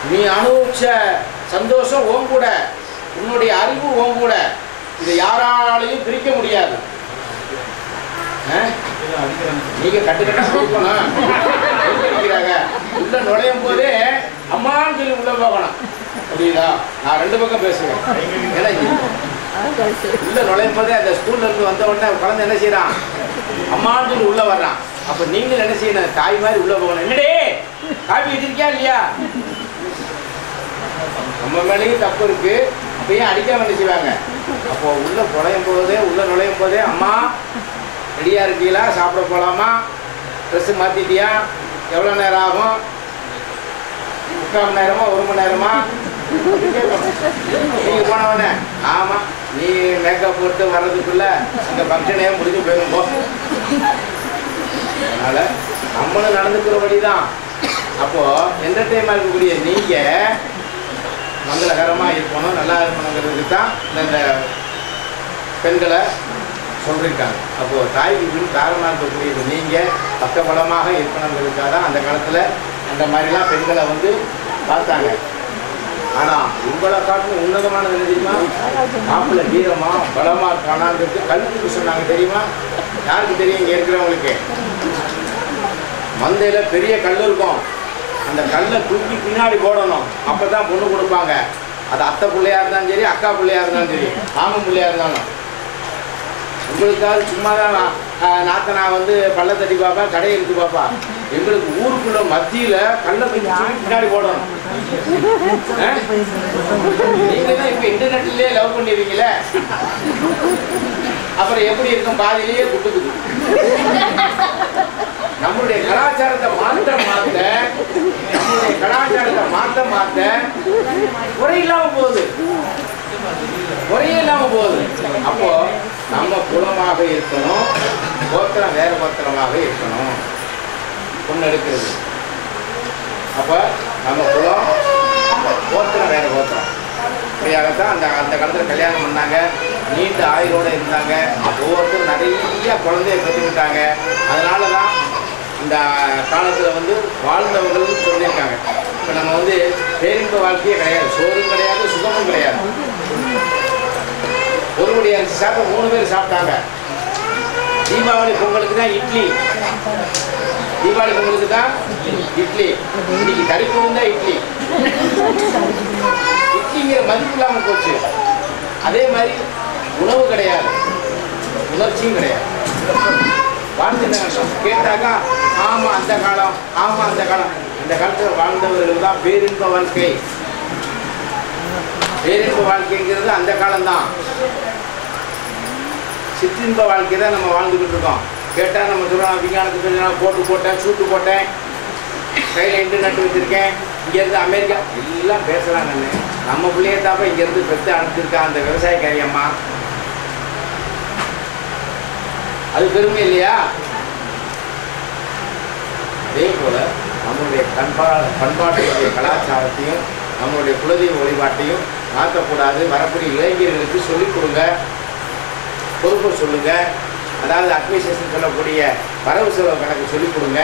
நீ அனுபவிச்ச சந்தோஷம் ஓம் கூட, உன்னுடைய அறிவு ஓம் கூட. இதை யாராலையும் பிரிக்க முடியாது. நீங்க கட்டுக்கட்டா கொடுக்கணும். உள்ள நுழையும் போதே அம்மான்னு சொல்லி உள்ள போகணும். புரியுதா? நான் 2 பக்கம் பேசுவேன். ஏன்னா உள்ள நுழையும் போதே அந்த ஸ்கூல்ல இருந்து வந்த உடனே குழந்தை என்ன செய்யறான், அம்மான்னு சொல்லி உள்ள வர்றான். அப்ப நீங்கள் என்ன செய்யணும், தாய் மாதிரி உள்ள போகணும். என்னடே காப்பி வச்சிருக்கியா இல்லையா? நம்ம மேலேயும் தப்பு இருக்கு. அப்ப ஏன் அடிக்காம என்ன செய்வாங்க? அப்போ உள்ள நுழையும் போதே அம்மா ரெடியா இருக்கீங்களா, சாப்பிட போலாமா, ட்ரெஸ் மாத்திட்டியா, எவ்வளவு நேரம் ஆகும், 3/4 மணி நேரமா 1 மணி நேரமா? நீங்க போனவனே ஆமா நீ மேக்கப் போட்டு வர்றதுக்குள்ள அந்த ஃபங்க்ஷனே முடிஞ்சு போயிடும் போ. அதனால நம்மளும் நடந்துக்கிறபடிதான். அப்போ என்டர்டைமா இருக்கக்கூடிய நீங்க மங்களகரமா இருக்கணும், நல்லா இருக்கணுங்கிறதுக்கு தான் இந்த பெண்களை சொல்லியிருக்காங்க. அப்போ தாய்க்கு பின் தாரமாக இருக்கக்கூடியது நீங்க பக்கபலமாக இருக்கணுங்கிறதுக்காக தான் அந்த காலத்துல அந்த மாதிரிலாம் பெண்களை வந்து பார்த்தாங்க. ஆனா உங்களை காட்டிலும் உன்னதமானது என்ன தெரியுமா? மாப்பிள்ளை வீரமா பலமா இருக்கானாங்கிறது கல்விக்கு சொன்னாங்க தெரியுமா? யாருக்கு தெரியும்? இங்க இருக்கிறவங்களுக்கு மந்தையில பெரிய கல் இருக்கும், அந்த கல்லை தூக்கி பின்னாடி போடணும், அப்பதான் பொண்ணு கொடுப்பாங்க. அது அத்தை பிள்ளையா இருந்தாலும் சரி, அக்கா பிள்ளையா இருந்தாலும் சரி, மாமன் பிள்ளையா இருந்தாலும். உங்களுக்காவது சும்மா தான் நாத்தனா வந்து பள்ள தட்டி பாப்பா, கடையை எடுத்து பாப்பா. எங்களுக்கு ஊருக்குள்ள மத்தியில கல்லை தூக்கி பின்னாடி போடணும். நீங்க தான் இப்ப இன்டர்நெட்லயே லவ் பண்ணிடுவீங்களே, அப்புறம் எப்படி இருக்கும்? பாதியிலேயே குட்டுக்குது. நம்மளுடைய கலாச்சாரத்தை மாத்த குறை இல்லாம போகுது. அப்போ நம்ம குலமாக இருக்கணும், கோத்திரம் வேற கோத்திரமாக இருக்கணும். பொண்ணு எடுக்கிறது அப்ப நம்ம குலம் கோத்திரம் வேற கோத்திரம். அப்படியாகத்தான் அந்த காலத்துல கல்யாணம் பண்ணாங்க, நீண்ட ஆயுளோட இருந்தாங்க. ஒவ்வொருத்தரும் நிறைய குழந்தைய பெற்றுக்கிட்டாங்க. அதனாலதான் இந்த காலத்துல வந்து வாழ்ந்தவர்கள் சொல்லியிருக்காங்க. இப்ப நம்ம வந்து பேரின்ப வாழ்க்கையே கிடையாது, சோறும் கிடையாது, சுகமும் கிடையாது. ஒருபடி அரிசி சாப்பிட்டு 3 பேர் சாப்பிட்டாங்க. தீபாவளி பொங்கலுக்கு தான் இட்லி, இன்னைக்கு கறிக்குழம்பு தான் இட்லி. இட்லிங்கிற மதிப்பு இல்லாம போச்சு. அதே மாதிரி உணவு கிடையாது, உணர்ச்சியும் கிடையாது. வாழ்ந்துட்டாங்க கேட்டாக்கா ஆமா அந்த காலம், அந்த காலத்தில் வாழ்ந்தவர்கள் தான் பேரின்ப வாழ்க்கை. பேரின்ப வாழ்க்கைங்கிறது அந்த காலம்தான். சிற்றின்ப வாழ்க்கை தான் நம்ம வாழ்ந்துக்கிட்டு இருக்கோம். கேட்டால் நம்ம சொல்கிறோம் விஞ்ஞானத்துக்கு நான் போட்டேன், சூட்டு போட்டேன், கையில் இன்டர்நெட் வச்சுருக்கேன், இங்கேருந்து அமெரிக்கா எல்லாம் பேசுகிறாங்க. நம்ம பிள்ளைய தாப்ப இங்கேருந்து பெற்று அனுப்பிச்சிருக்கா அந்த விவசாயக்காரி அம்மா. அது பெருமை இல்லையா? அதே போல நம்மளுடைய பண்பாட்டுடைய கலாச்சாரத்தையும் நம்மளுடைய குலதெய்வ வழிபாட்டையும் மாற்றக்கூடாது. வரக்கூடிய இளைஞர்களுக்கு சொல்லிக் கொடுங்க, பொறுப்பு சொல்லுங்க. அதாவது அட்மினிஸ்ட்ரேஷன் சொல்லக்கூடிய வரவு செலவு கணக்கு சொல்லிக் கொடுங்க.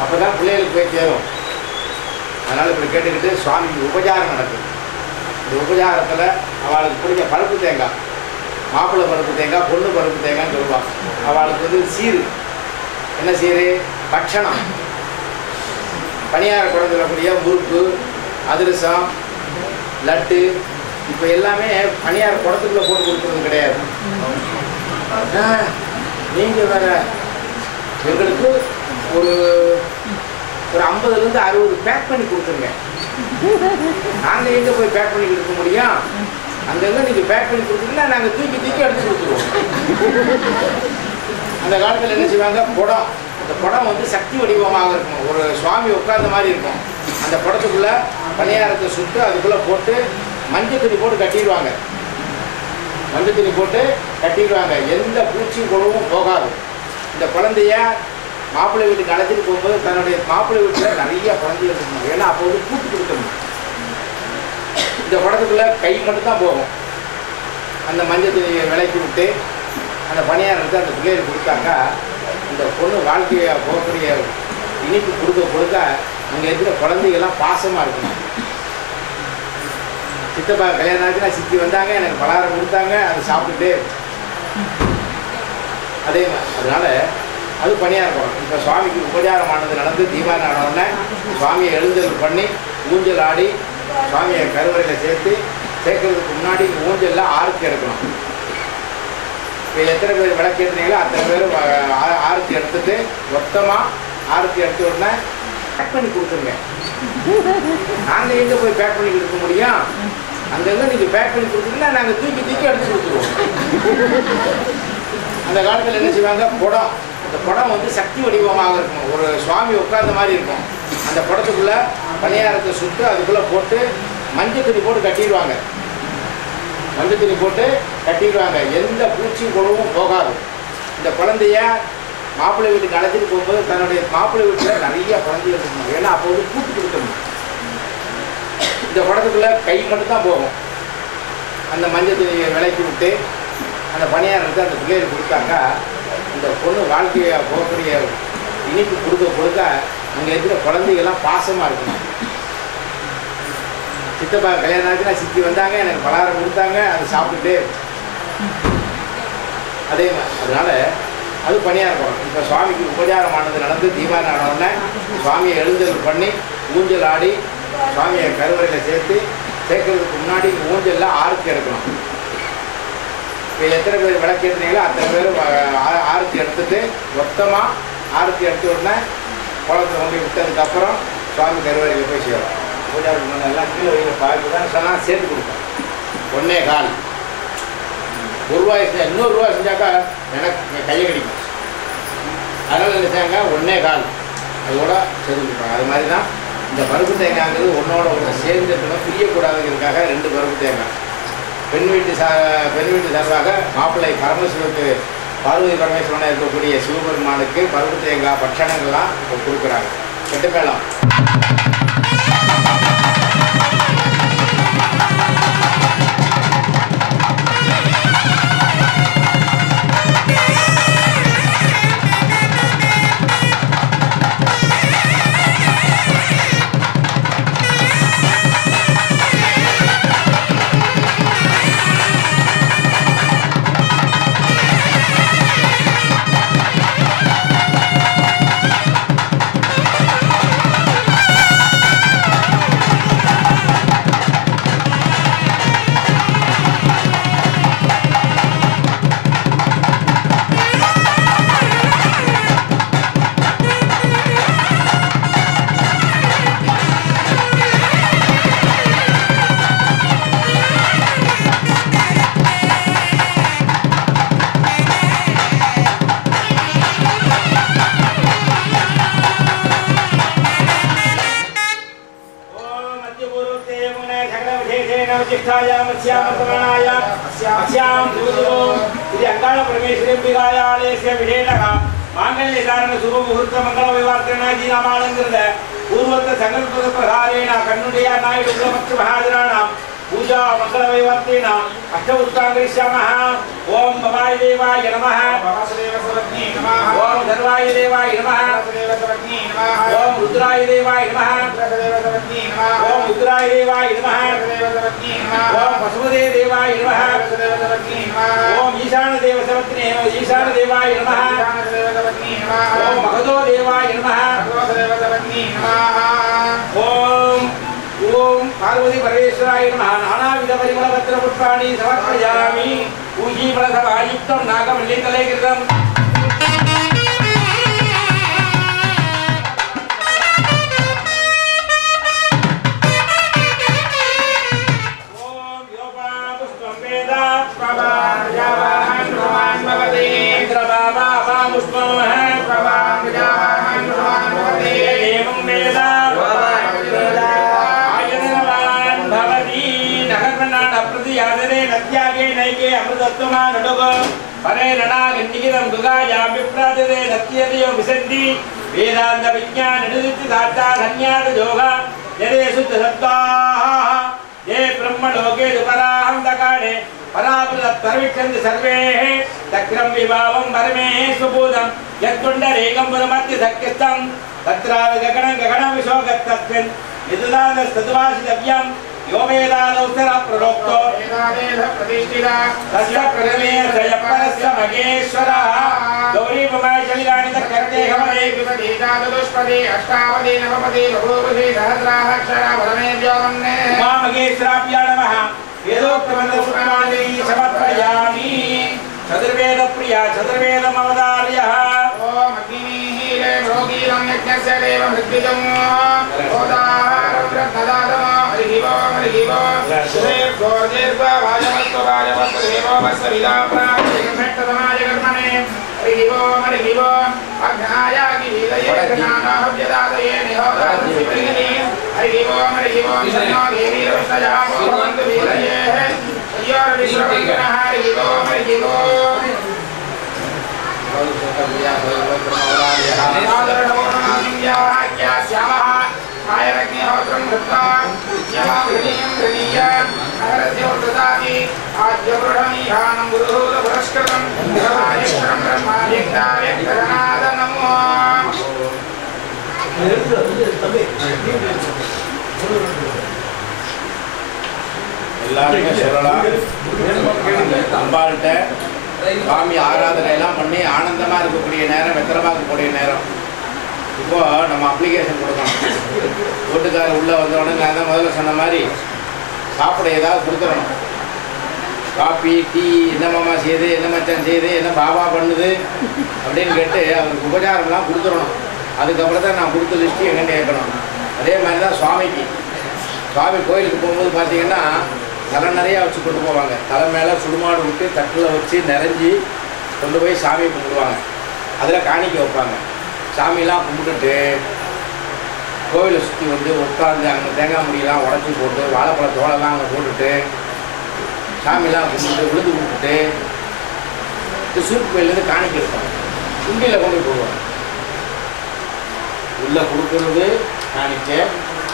அப்போ தான் பிள்ளைகளுக்கு போய் சேரும். அதனால் இப்படி கேட்டுக்கிட்டு சுவாமிக்கு உபச்சாரம் நடக்குது. இந்த உபச்சாரத்தில் அவளுக்கு பிடிச்ச பருப்பு தேங்காய், மாப்பிள்ளை பருப்பு தேங்காய், பொண்ணு பருப்பு தேங்காய்ன்னு சொல்லுவாள். அவளுக்கு வந்து சீரு, என்ன சீரு? பட்சணம். பணியார குழந்தை சொல்லக்கூடிய முறுக்கு, அதிரசம், லட்டு, இப்போ எல்லாமே பணியார குடத்துக்குள்ளே போட்டு கொடுக்குறது கிடையாது. நீங்கள் வேற எங்களுக்கு ஒரு 50லேருந்து 60 பேக் பண்ணி கொடுத்துருங்க. நாங்கள் எங்கே போய் பேக் பண்ணி கொடுக்க முடியும்? அங்கங்கே நீங்கள் பேக் பண்ணி கொடுத்தீங்கன்னா நாங்கள் தூக்கி எடுத்து கொடுத்துருவோம். அந்த காலத்தில் என்ன செய்வாங்க? குடம். அந்த குடம் வந்து சக்தி வடிவமாக இருக்கும், ஒரு சுவாமி உட்கார்ந்த மாதிரி இருக்கும். அந்த குடத்துக்குள்ளே பணியாரத்தை சுட்டு அதுக்குள்ளே போட்டு மஞ்சள் துணி போட்டு கட்டிடுவாங்க. எந்த பூச்சி குழவும் போகாது. இந்த குழந்தைய மாப்பிள்ளை வீட்டுக்கு அழைச்சிட்டு போகும்போது தன்னுடைய மாப்பிள்ளை வீட்டில் நிறைய குழந்தைகள் இருக்கணும். ஏன்னா அப்போ வந்து கூட்டு கொடுக்கணும். இந்த குடத்துக்குள்ளே கை மட்டும்தான் போகும். அந்த மஞ்சள் துணியை விலைக்கு விட்டு அந்த பணியாரத்தை அந்த பிள்ளைகளுக்கு கொடுத்தாக்கா இந்த பொண்ணு வாழ்க்கையை போகக்கூடிய இனிப்பு கொடுக்க அங்கே இருக்கிற குழந்தைகள்லாம் பாசமாக இருக்கணும். சித்தப்பா கல்யாணம் ஆச்சுன்னா சித்தி வந்தாங்க, எனக்கு பலகாரம் கொடுத்தாங்க, அதை சாப்பிட்டுட்டு அதே மாதிரி. அதனால அது பணியாரம் போகணும். இப்போ சுவாமிக்கு உபச்சாரம் ஆனது நடந்து தீபாவளி ஆனவுடனே சுவாமியை எழுந்தருள் பண்ணி ஊஞ்சல் ஆடி சுவாமியை கருவறையில் சேர்க்கறதுக்கு முன்னாடி ஊஞ்சலில் ஆரத்தி எடுக்கணும். இப்போ எத்தனை பேர் விளக்கேற்றினீங்களோ அத்தனை பேர் ஆரத்தி எடுத்துட்டு மொத்தமாக ஆரத்தி எடுத்த உடனே பேக் பண்ணி கொடுத்துருங்க. நாங்கள் எங்கே போய் பேக் பண்ணி கொடுக்க முடியும்? அங்கங்கே நீங்கள் பேக் பண்ணி கொடுத்தீங்கன்னா நாங்கள் தூக்கி எடுத்து கொடுத்துருவோம். அந்த காலத்தில் என்ன செய்வாங்க, குடம். அந்த குடம் வந்து சக்தி வடிவமாக இருக்கும். ஒரு சுவாமி உட்கார்ந்த மாதிரி இருக்கும். அந்த குடத்துக்குள்ளே பணியாரத்தை சுட்டு அதுக்குள்ளே போட்டு மஞ்சள் துணி போட்டு கட்டிடுவாங்க. மஞ்சள் துணி போட்டு கட்டிடுவாங்க. எந்த பூச்சி குழவும் போகாது. இந்த குழந்தைய மாப்பிள்ளை வீட்டுக்கு அழைச்சிட்டு போகும்போது தன்னுடைய மாப்பிள்ளை வீட்டில் நிறைய குழந்தைகள் இருக்கணும். ஏன்னா அப்போ வந்து கூட்டு கொடுக்கணும். இந்த குடத்துக்குள்ளே கை மட்டும்தான் போகும். அந்த மஞ்சள் துணியை விலைக்கு விட்டு அந்த பணியாரத்தை அந்த பிள்ளைகளுக்கு கொடுத்தாக்கா இந்த பொண்ணு வாழ்க்கையை போகக்கூடிய இனிப்பு கொடுக்க அங்கே இருக்கிற குழந்தைகள்லாம் பாசமாக இருக்கணும். சித்தப்பா கல்யாணம் ஆச்சுன்னா சித்தி வந்தாங்க, எனக்கு பலகாரம் கொடுத்தாங்க, அதை சாப்பிட்டுட்டு அதே மாதிரி. அதனால அது பணியாரம் போகணும். இப்போ சுவாமிக்கு உபச்சாரமானது நடந்து தீபாவளி ஆனவுடனே சுவாமியை எழுந்தருள் பண்ணி ஊஞ்சல் ஆடி சுவாமியை கருவறையில் சேர்க்கறதுக்கு முன்னாடி ஊஞ்சலில் ஆரத்தி எடுக்கணும். இப்போ எத்தனை பேர் விளக்கேற்றினீங்களோ அத்தனை பேர் ஆரத்தி எடுத்துட்டு மொத்தமாக ஆரத்தி எடுத்த உடனே குளத்தை கொண்டு விட்டதுக்கப்புறம் சுவாமி கருவறையில் போய் சேரும். பூஜா எல்லாம் கீழே வைக்கிற பாய்க்கு தான் சொன்னால் சேர்த்து கொடுப்போம். 1.25 ரூபாய் செஞ்சால் இன்னொரு ரூபா செஞ்சாக்கா எனக்கு கையை கிடைக்கும். அதனால் என்ன செய்யாங்க 1.25 அதோட சேர்த்து கொடுப்பாங்க. அது மாதிரி தான் இந்த பருப்பு தேங்காய்ங்கிறது ஒன்றோட ஒன்று சேர்ந்து இருக்கணும், பிரியக்கூடாதுங்கிறதுக்காக 2 பருப்பு தேங்காய். பெண் வீட்டு சார்பாக மாப்பிள்ளை பரமேஸ்வரனுக்கு பார்வதி பரமேஸ்வரனாக இருக்கக்கூடிய சிவபெருமானுக்கு பருப்பு தேங்காய் பட்சணங்கள்லாம் இப்போ கொடுக்குறாங்க. கெட்டுமேளம் पूर्वत संकल्प प्रहारेण कन्नुडिया नायडु उपलक्ष महाजनानां पूजा मंगल वैवर्तेन अष्ट उत्साहरिष्यामः। ओम भवाय देवाय नमः, ओम धर्वाय देवाय नमः, ओम रुद्राय देवाय नमः, ओम रुद्राय देवाय नमः, ओम वसुदेव देवाय नमः, ओम ईशान देव सर्वज्ञे ईशान देवाय नमः, ओम मगधो देवाय नमः, ओम ओम पार्वती परमेश्वराय नमः। नानाविध परिमल पत्र पुष्पाणि समर्पयामि। पूजी फलसभायुक्तं नागमण्डितले कृतम्। ओम योपा पुष्पं वेद प्रभायावाहं भवान् भवति। इंद्रबाबा पुष्पं प्रभायावाहं भवान् भवति। एवं वेद यादरे नत्यागे नैके अमृतत्वमान नडुगो परे नडागन्निगिरं दुगाया विप्राजते नत्यदियो विसन्ति वेदान्त विज्ञान निरुक्ति साक्षात् अन्याद योगा यदे शुद्ध सत्ताः ये ब्रह्मलोके दुपराहं दकारे परापृत सर्विक्षन्ति सर्वे तक्रं विभावं परमे सुबोधं यत्कुण्डरेकं पुरमत्य सक्यस्थं तत्राविगगणं गगणं विशोगत्तस्मिन् यदुदानस्तद्वासितव्यं यो वेदानोत्तर प्रोक्तो प्रतिष्ठिता तस्य प्रथमे जयपरस्य महेश्वरः गौरी भवाय शैलानित कर्ते हवरे द्विपदी चतुष्पदी अष्टावदी नवपदी बभूवुषी सहस्राक्षरा वदने व्योमन्ने उमामहेश्वराभ्याय नमः वेदोक्तमन्त्रपुष्पाणि समर्पयामि चतुर्वेद प्रिया चतुर्वेदमवदार्यः ओम अग्निमीहीरे भोगीरं यज्ञस्य देव मृत्युजं ओदाहारं रत्नदातम हरिः ओम दीर्घो दीर्घवाजवस्तु वाजवस्तु देवो वस्तु विदाप्राप्तमाय कर्मणे हरिः ओम अग्नायागिरीदये ज्ञानाभ्यदातये निहोदासिपरिगणे हरिः ओम शन्नो देवीरविष्णया भवन्तु वीरये योर्विश्ववन्दनः हरिः ओम आयरग्निहोत्रं कृत्वा यमावृणीयं गृणीय नगरस्य वृताति आद्यवृढमीहानं गुरुहूतपुरस्कृतं ब्रह्मादिक्षरं ब्रह्मादिक्ताव्यक्तगणाद नमो எல்லாருமே சொல்லலாம். அம்பாள்கிட்ட சுவாமி ஆராதனை எல்லாம் பண்ணி ஆனந்தமாக இருக்கக்கூடிய நேரம், வெத்தரமாக்கக்கூடிய நேரம். இப்போ நம்ம அப்ளிகேஷன் கொடுக்கணும். வீட்டுக்காரர் உள்ளே வந்தோடனே நான் தான் முதல்ல சொன்ன மாதிரி சாப்பிட ஏதாவது கொடுத்துடணும். காப்பி டீ என்ன மாமா செய்யுது, என்ன மச்சான் செய்யுது, என்ன பாபா பண்ணுது அப்படின்னு கேட்டு அவருக்கு உபச்சாரம்லாம் கொடுத்துடணும். அதுக்கப்புறம் தான் நான் கொடுத்த லிஸ்ட்டு எங்கன்னு கேட்கணும். அதே மாதிரி தான் சுவாமிக்கு. சுவாமி கோயிலுக்கு போகும்போது பார்த்தீங்கன்னா தலை நிறையா வச்சு கொண்டு போவாங்க. தலை மேலே சுடுமாடு விட்டு தட்டில் வச்சு நிறைஞ்சி கொண்டு போய் சாமியை கும்பிடுவாங்க. அதில் காணிக்க வைப்பாங்க. சாமியெல்லாம் கும்பிட்டுட்டு கோவிலை சுற்றி வந்து உட்காந்து அங்கே தேங்காய் முடியெல்லாம் உடச்சி போட்டு வாழைப்பழ தோலெல்லாம் அங்கே போட்டுட்டு சாமியெல்லாம் கும்பிட்டு விழுந்து கொடுத்துட்டு சுருக்கு கோயிலேருந்து காணிக்க வைப்பாங்க. உண்டியில் கொண்டு போடுவாங்க. உள்ளே கொடுக்குறது காணிக்க,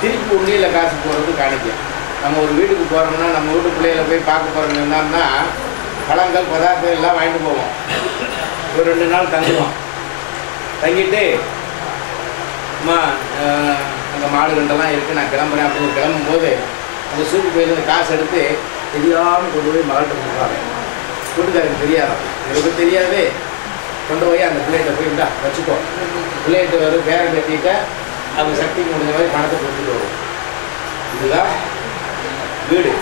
திருப்பி உண்டியில் காசு போடுறது காணிக்க. நம்ம ஒரு வீட்டுக்கு போகிறோம்னா நம்ம வீட்டு பிள்ளைகளை போய் பார்க்க போகிறோம்னு என்னன்னா பழங்கள் பதார்த்தம் எல்லாம் வாங்கிட்டு போவோம். ஒரு 2 நாள் தங்குவோம். தங்கிட்டு அம்மா அங்கே மாடு ரெண்டெல்லாம் இருக்குது, நான் கிளம்புறேன் அப்படின்னு கிளம்பும்போது அந்த சூப்பு கோயிலேருந்து காசு எடுத்து தெரியாமல் கொண்டு போய் மகள்கிட்ட கொடுப்பாங்க. வீட்டுக்காரருக்கு தெரியாதோ, எனக்கு தெரியாது. கொண்டு போய் அந்த பிள்ளைகிட்ட போய் இந்தா வச்சுக்கோ, பிள்ளைகிட்ட வரும் பேரம் கட்டிட்டு அவங்க சக்திக்கு முடிஞ்ச மாதிரி பணத்தை கொடுத்துட்டு வரும். இதுதான் வீடு.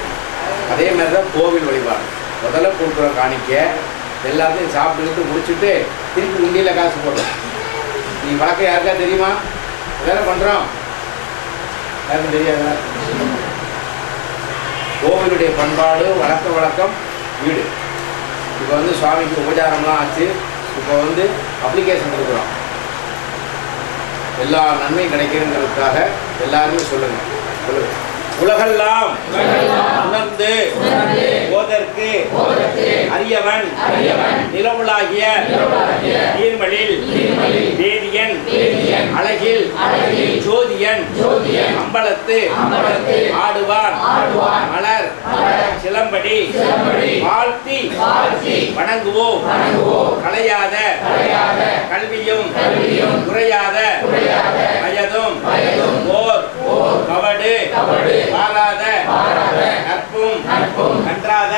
அதே மாதிரி தான் கோவில் வழிபாடு. முதல்ல கொடுக்குற காணிக்க எல்லாத்தையும் சாப்பிட்டுக்கிட்டு முடிச்சுட்டு திருப்பி உண்டியில் காசு போடுறோம். நீ வழக்கம் யாருக்கா தெரியுமா? வேலை பண்ணுறோம், யாருக்கும் தெரியாதா? கோவிலுடைய பண்பாடு வழக்கம் வீடு. இப்போ வந்து சுவாமிக்கு உபச்சாரம்லாம் ஆச்சு. இப்போ வந்து அப்ளிகேஷன் கொடுக்குறோம். எல்லா நன்மையும் கிடைக்கிறதுக்காக எல்லாருமே சொல்லுங்கள். உலகெல்லாம் உணர்ந்து போதற்கு அரியவன் நிலவுலாகிய நீர்மலில் வேதியன் அழகில் ஜோதியன் அம்பலத்து ஆடுவான் மலர் சிலம்படி வாழ்த்தி வணங்குவோம். கலையாத கல்வியும் குறையாத வயதும் ஓர் கவடு மாறாத நட்பும் கன்றாத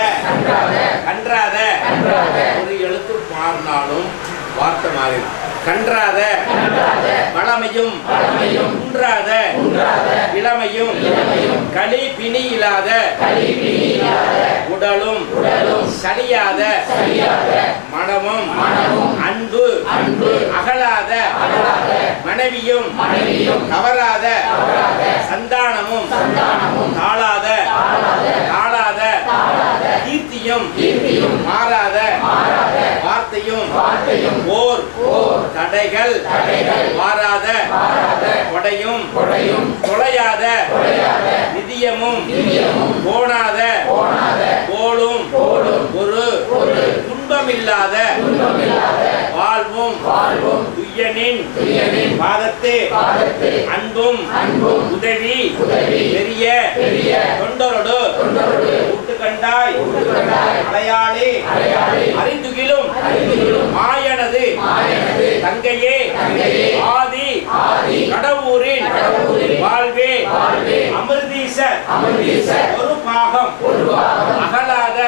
ஒரு எழுத்து மாறினாலும் வார்த்தை மாறிடும். கன்றாத வளமையும் குன்றாத இளமையும் களி பிணி இல்லாத உடலும் சலியாத மனமும் அன்பு அகலாத மனைவியும் கவராத சந்தானமும் தாழாத கீர்த்தியும் மாறாத வார்த்தையும் ஓர் தடைகள் மாறாத கொடையும் தொலையாத நிதியமும் கோணாத கோளும் ஒரு துன்பமில்லாத வாழ்வும் துய்யனின் பாதத்தே அன்பும் உதவி பெரிய தொண்டரோடு கூட்டு கண்டாய் அலையாளே அறிந்துகிலும் மாயனது தங்கையே ஆதி கடவுரின் வாழ்வே அமிர்தீசர் ஒரு பாகம் அகலாத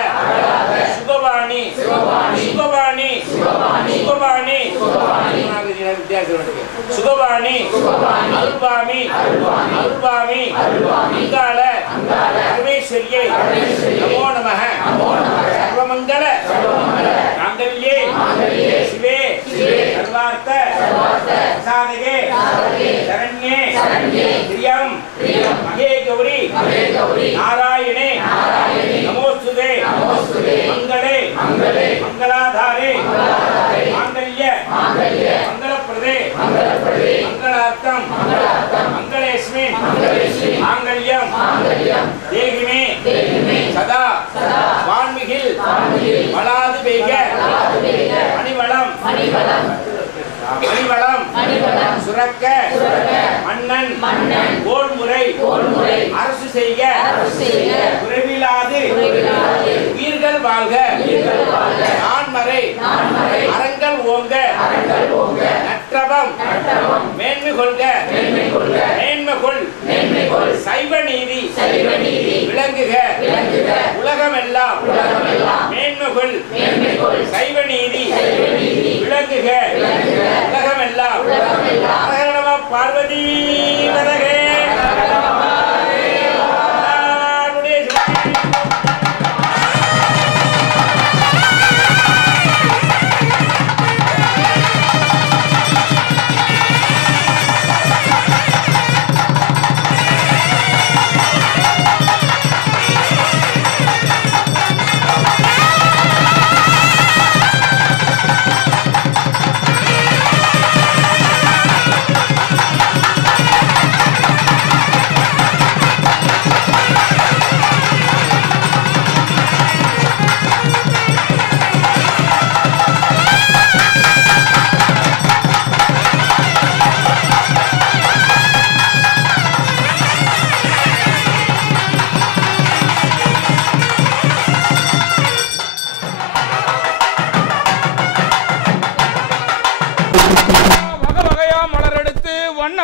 சுகவாணி சுகவாணி அருள்வாமி மங்காள பரமேஸ்வரியை நமோ நமः சர்வமங்கள மாங்கல்யே சிவே சர்வார்த்த சாதகே சரண்யே திரியம் மகே கௌரி நாராயணே நமோஸ்துதே மங்களே மங்களாதாரே மாங்கல்ய மங்களப்பிரதே மங்களார்த்தம் மங்களேஸ்மின் மாங்கல்யம் தேகிமே சதா வான்மிகில் வளாது பெய்க மணிவளம் சுரக்க மன்னன் கோள்முறை அரசு செய்க குறைவிலாது உயிர்கள் வாழ்க நான்மறை அறங்கள் ஓங்க நற்றவம் மேன்மை கொள்க மேன்மைகொள் சைவ நீதி விளங்குக உலகமெல்லாம் மேன்மைகொள் சைவ நீதி விளங்குக உலகமெல்லாம் அரகணம பார்வதி வரகே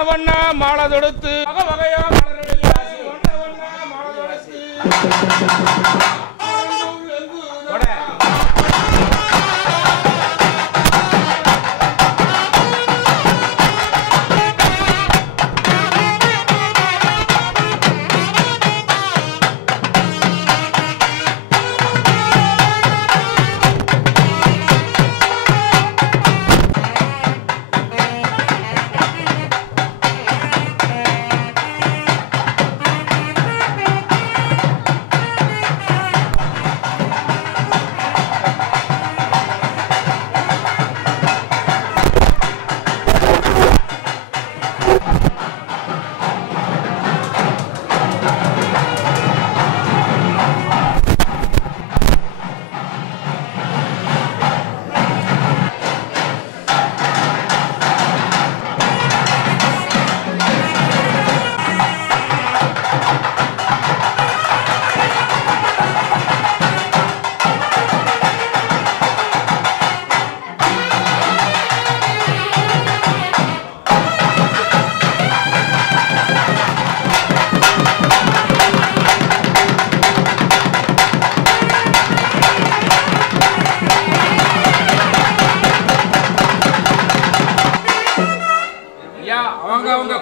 வண்ண மாலை தொடுத்து வகையா மலரெடுத்து வண்ண மாலை தொடுத்து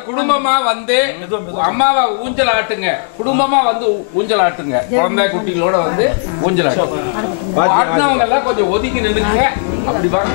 குடும்பமா வந்து அம்மாவை ஊஞ்சல் ஆட்டுங்க, குடும்பமா வந்து ஊஞ்சல் ஆட்டுங்க, குழந்தை குட்டிகளோட வந்து ஊஞ்சல் ஆட்டுங்க. ஆட்டினவங்க எல்லாம் கொஞ்சம் ஒதுங்கி நின்னுங்க. அப்படி வாங்க.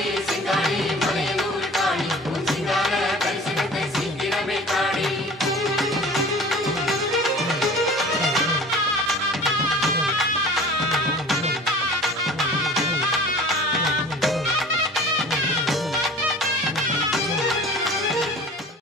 தாயே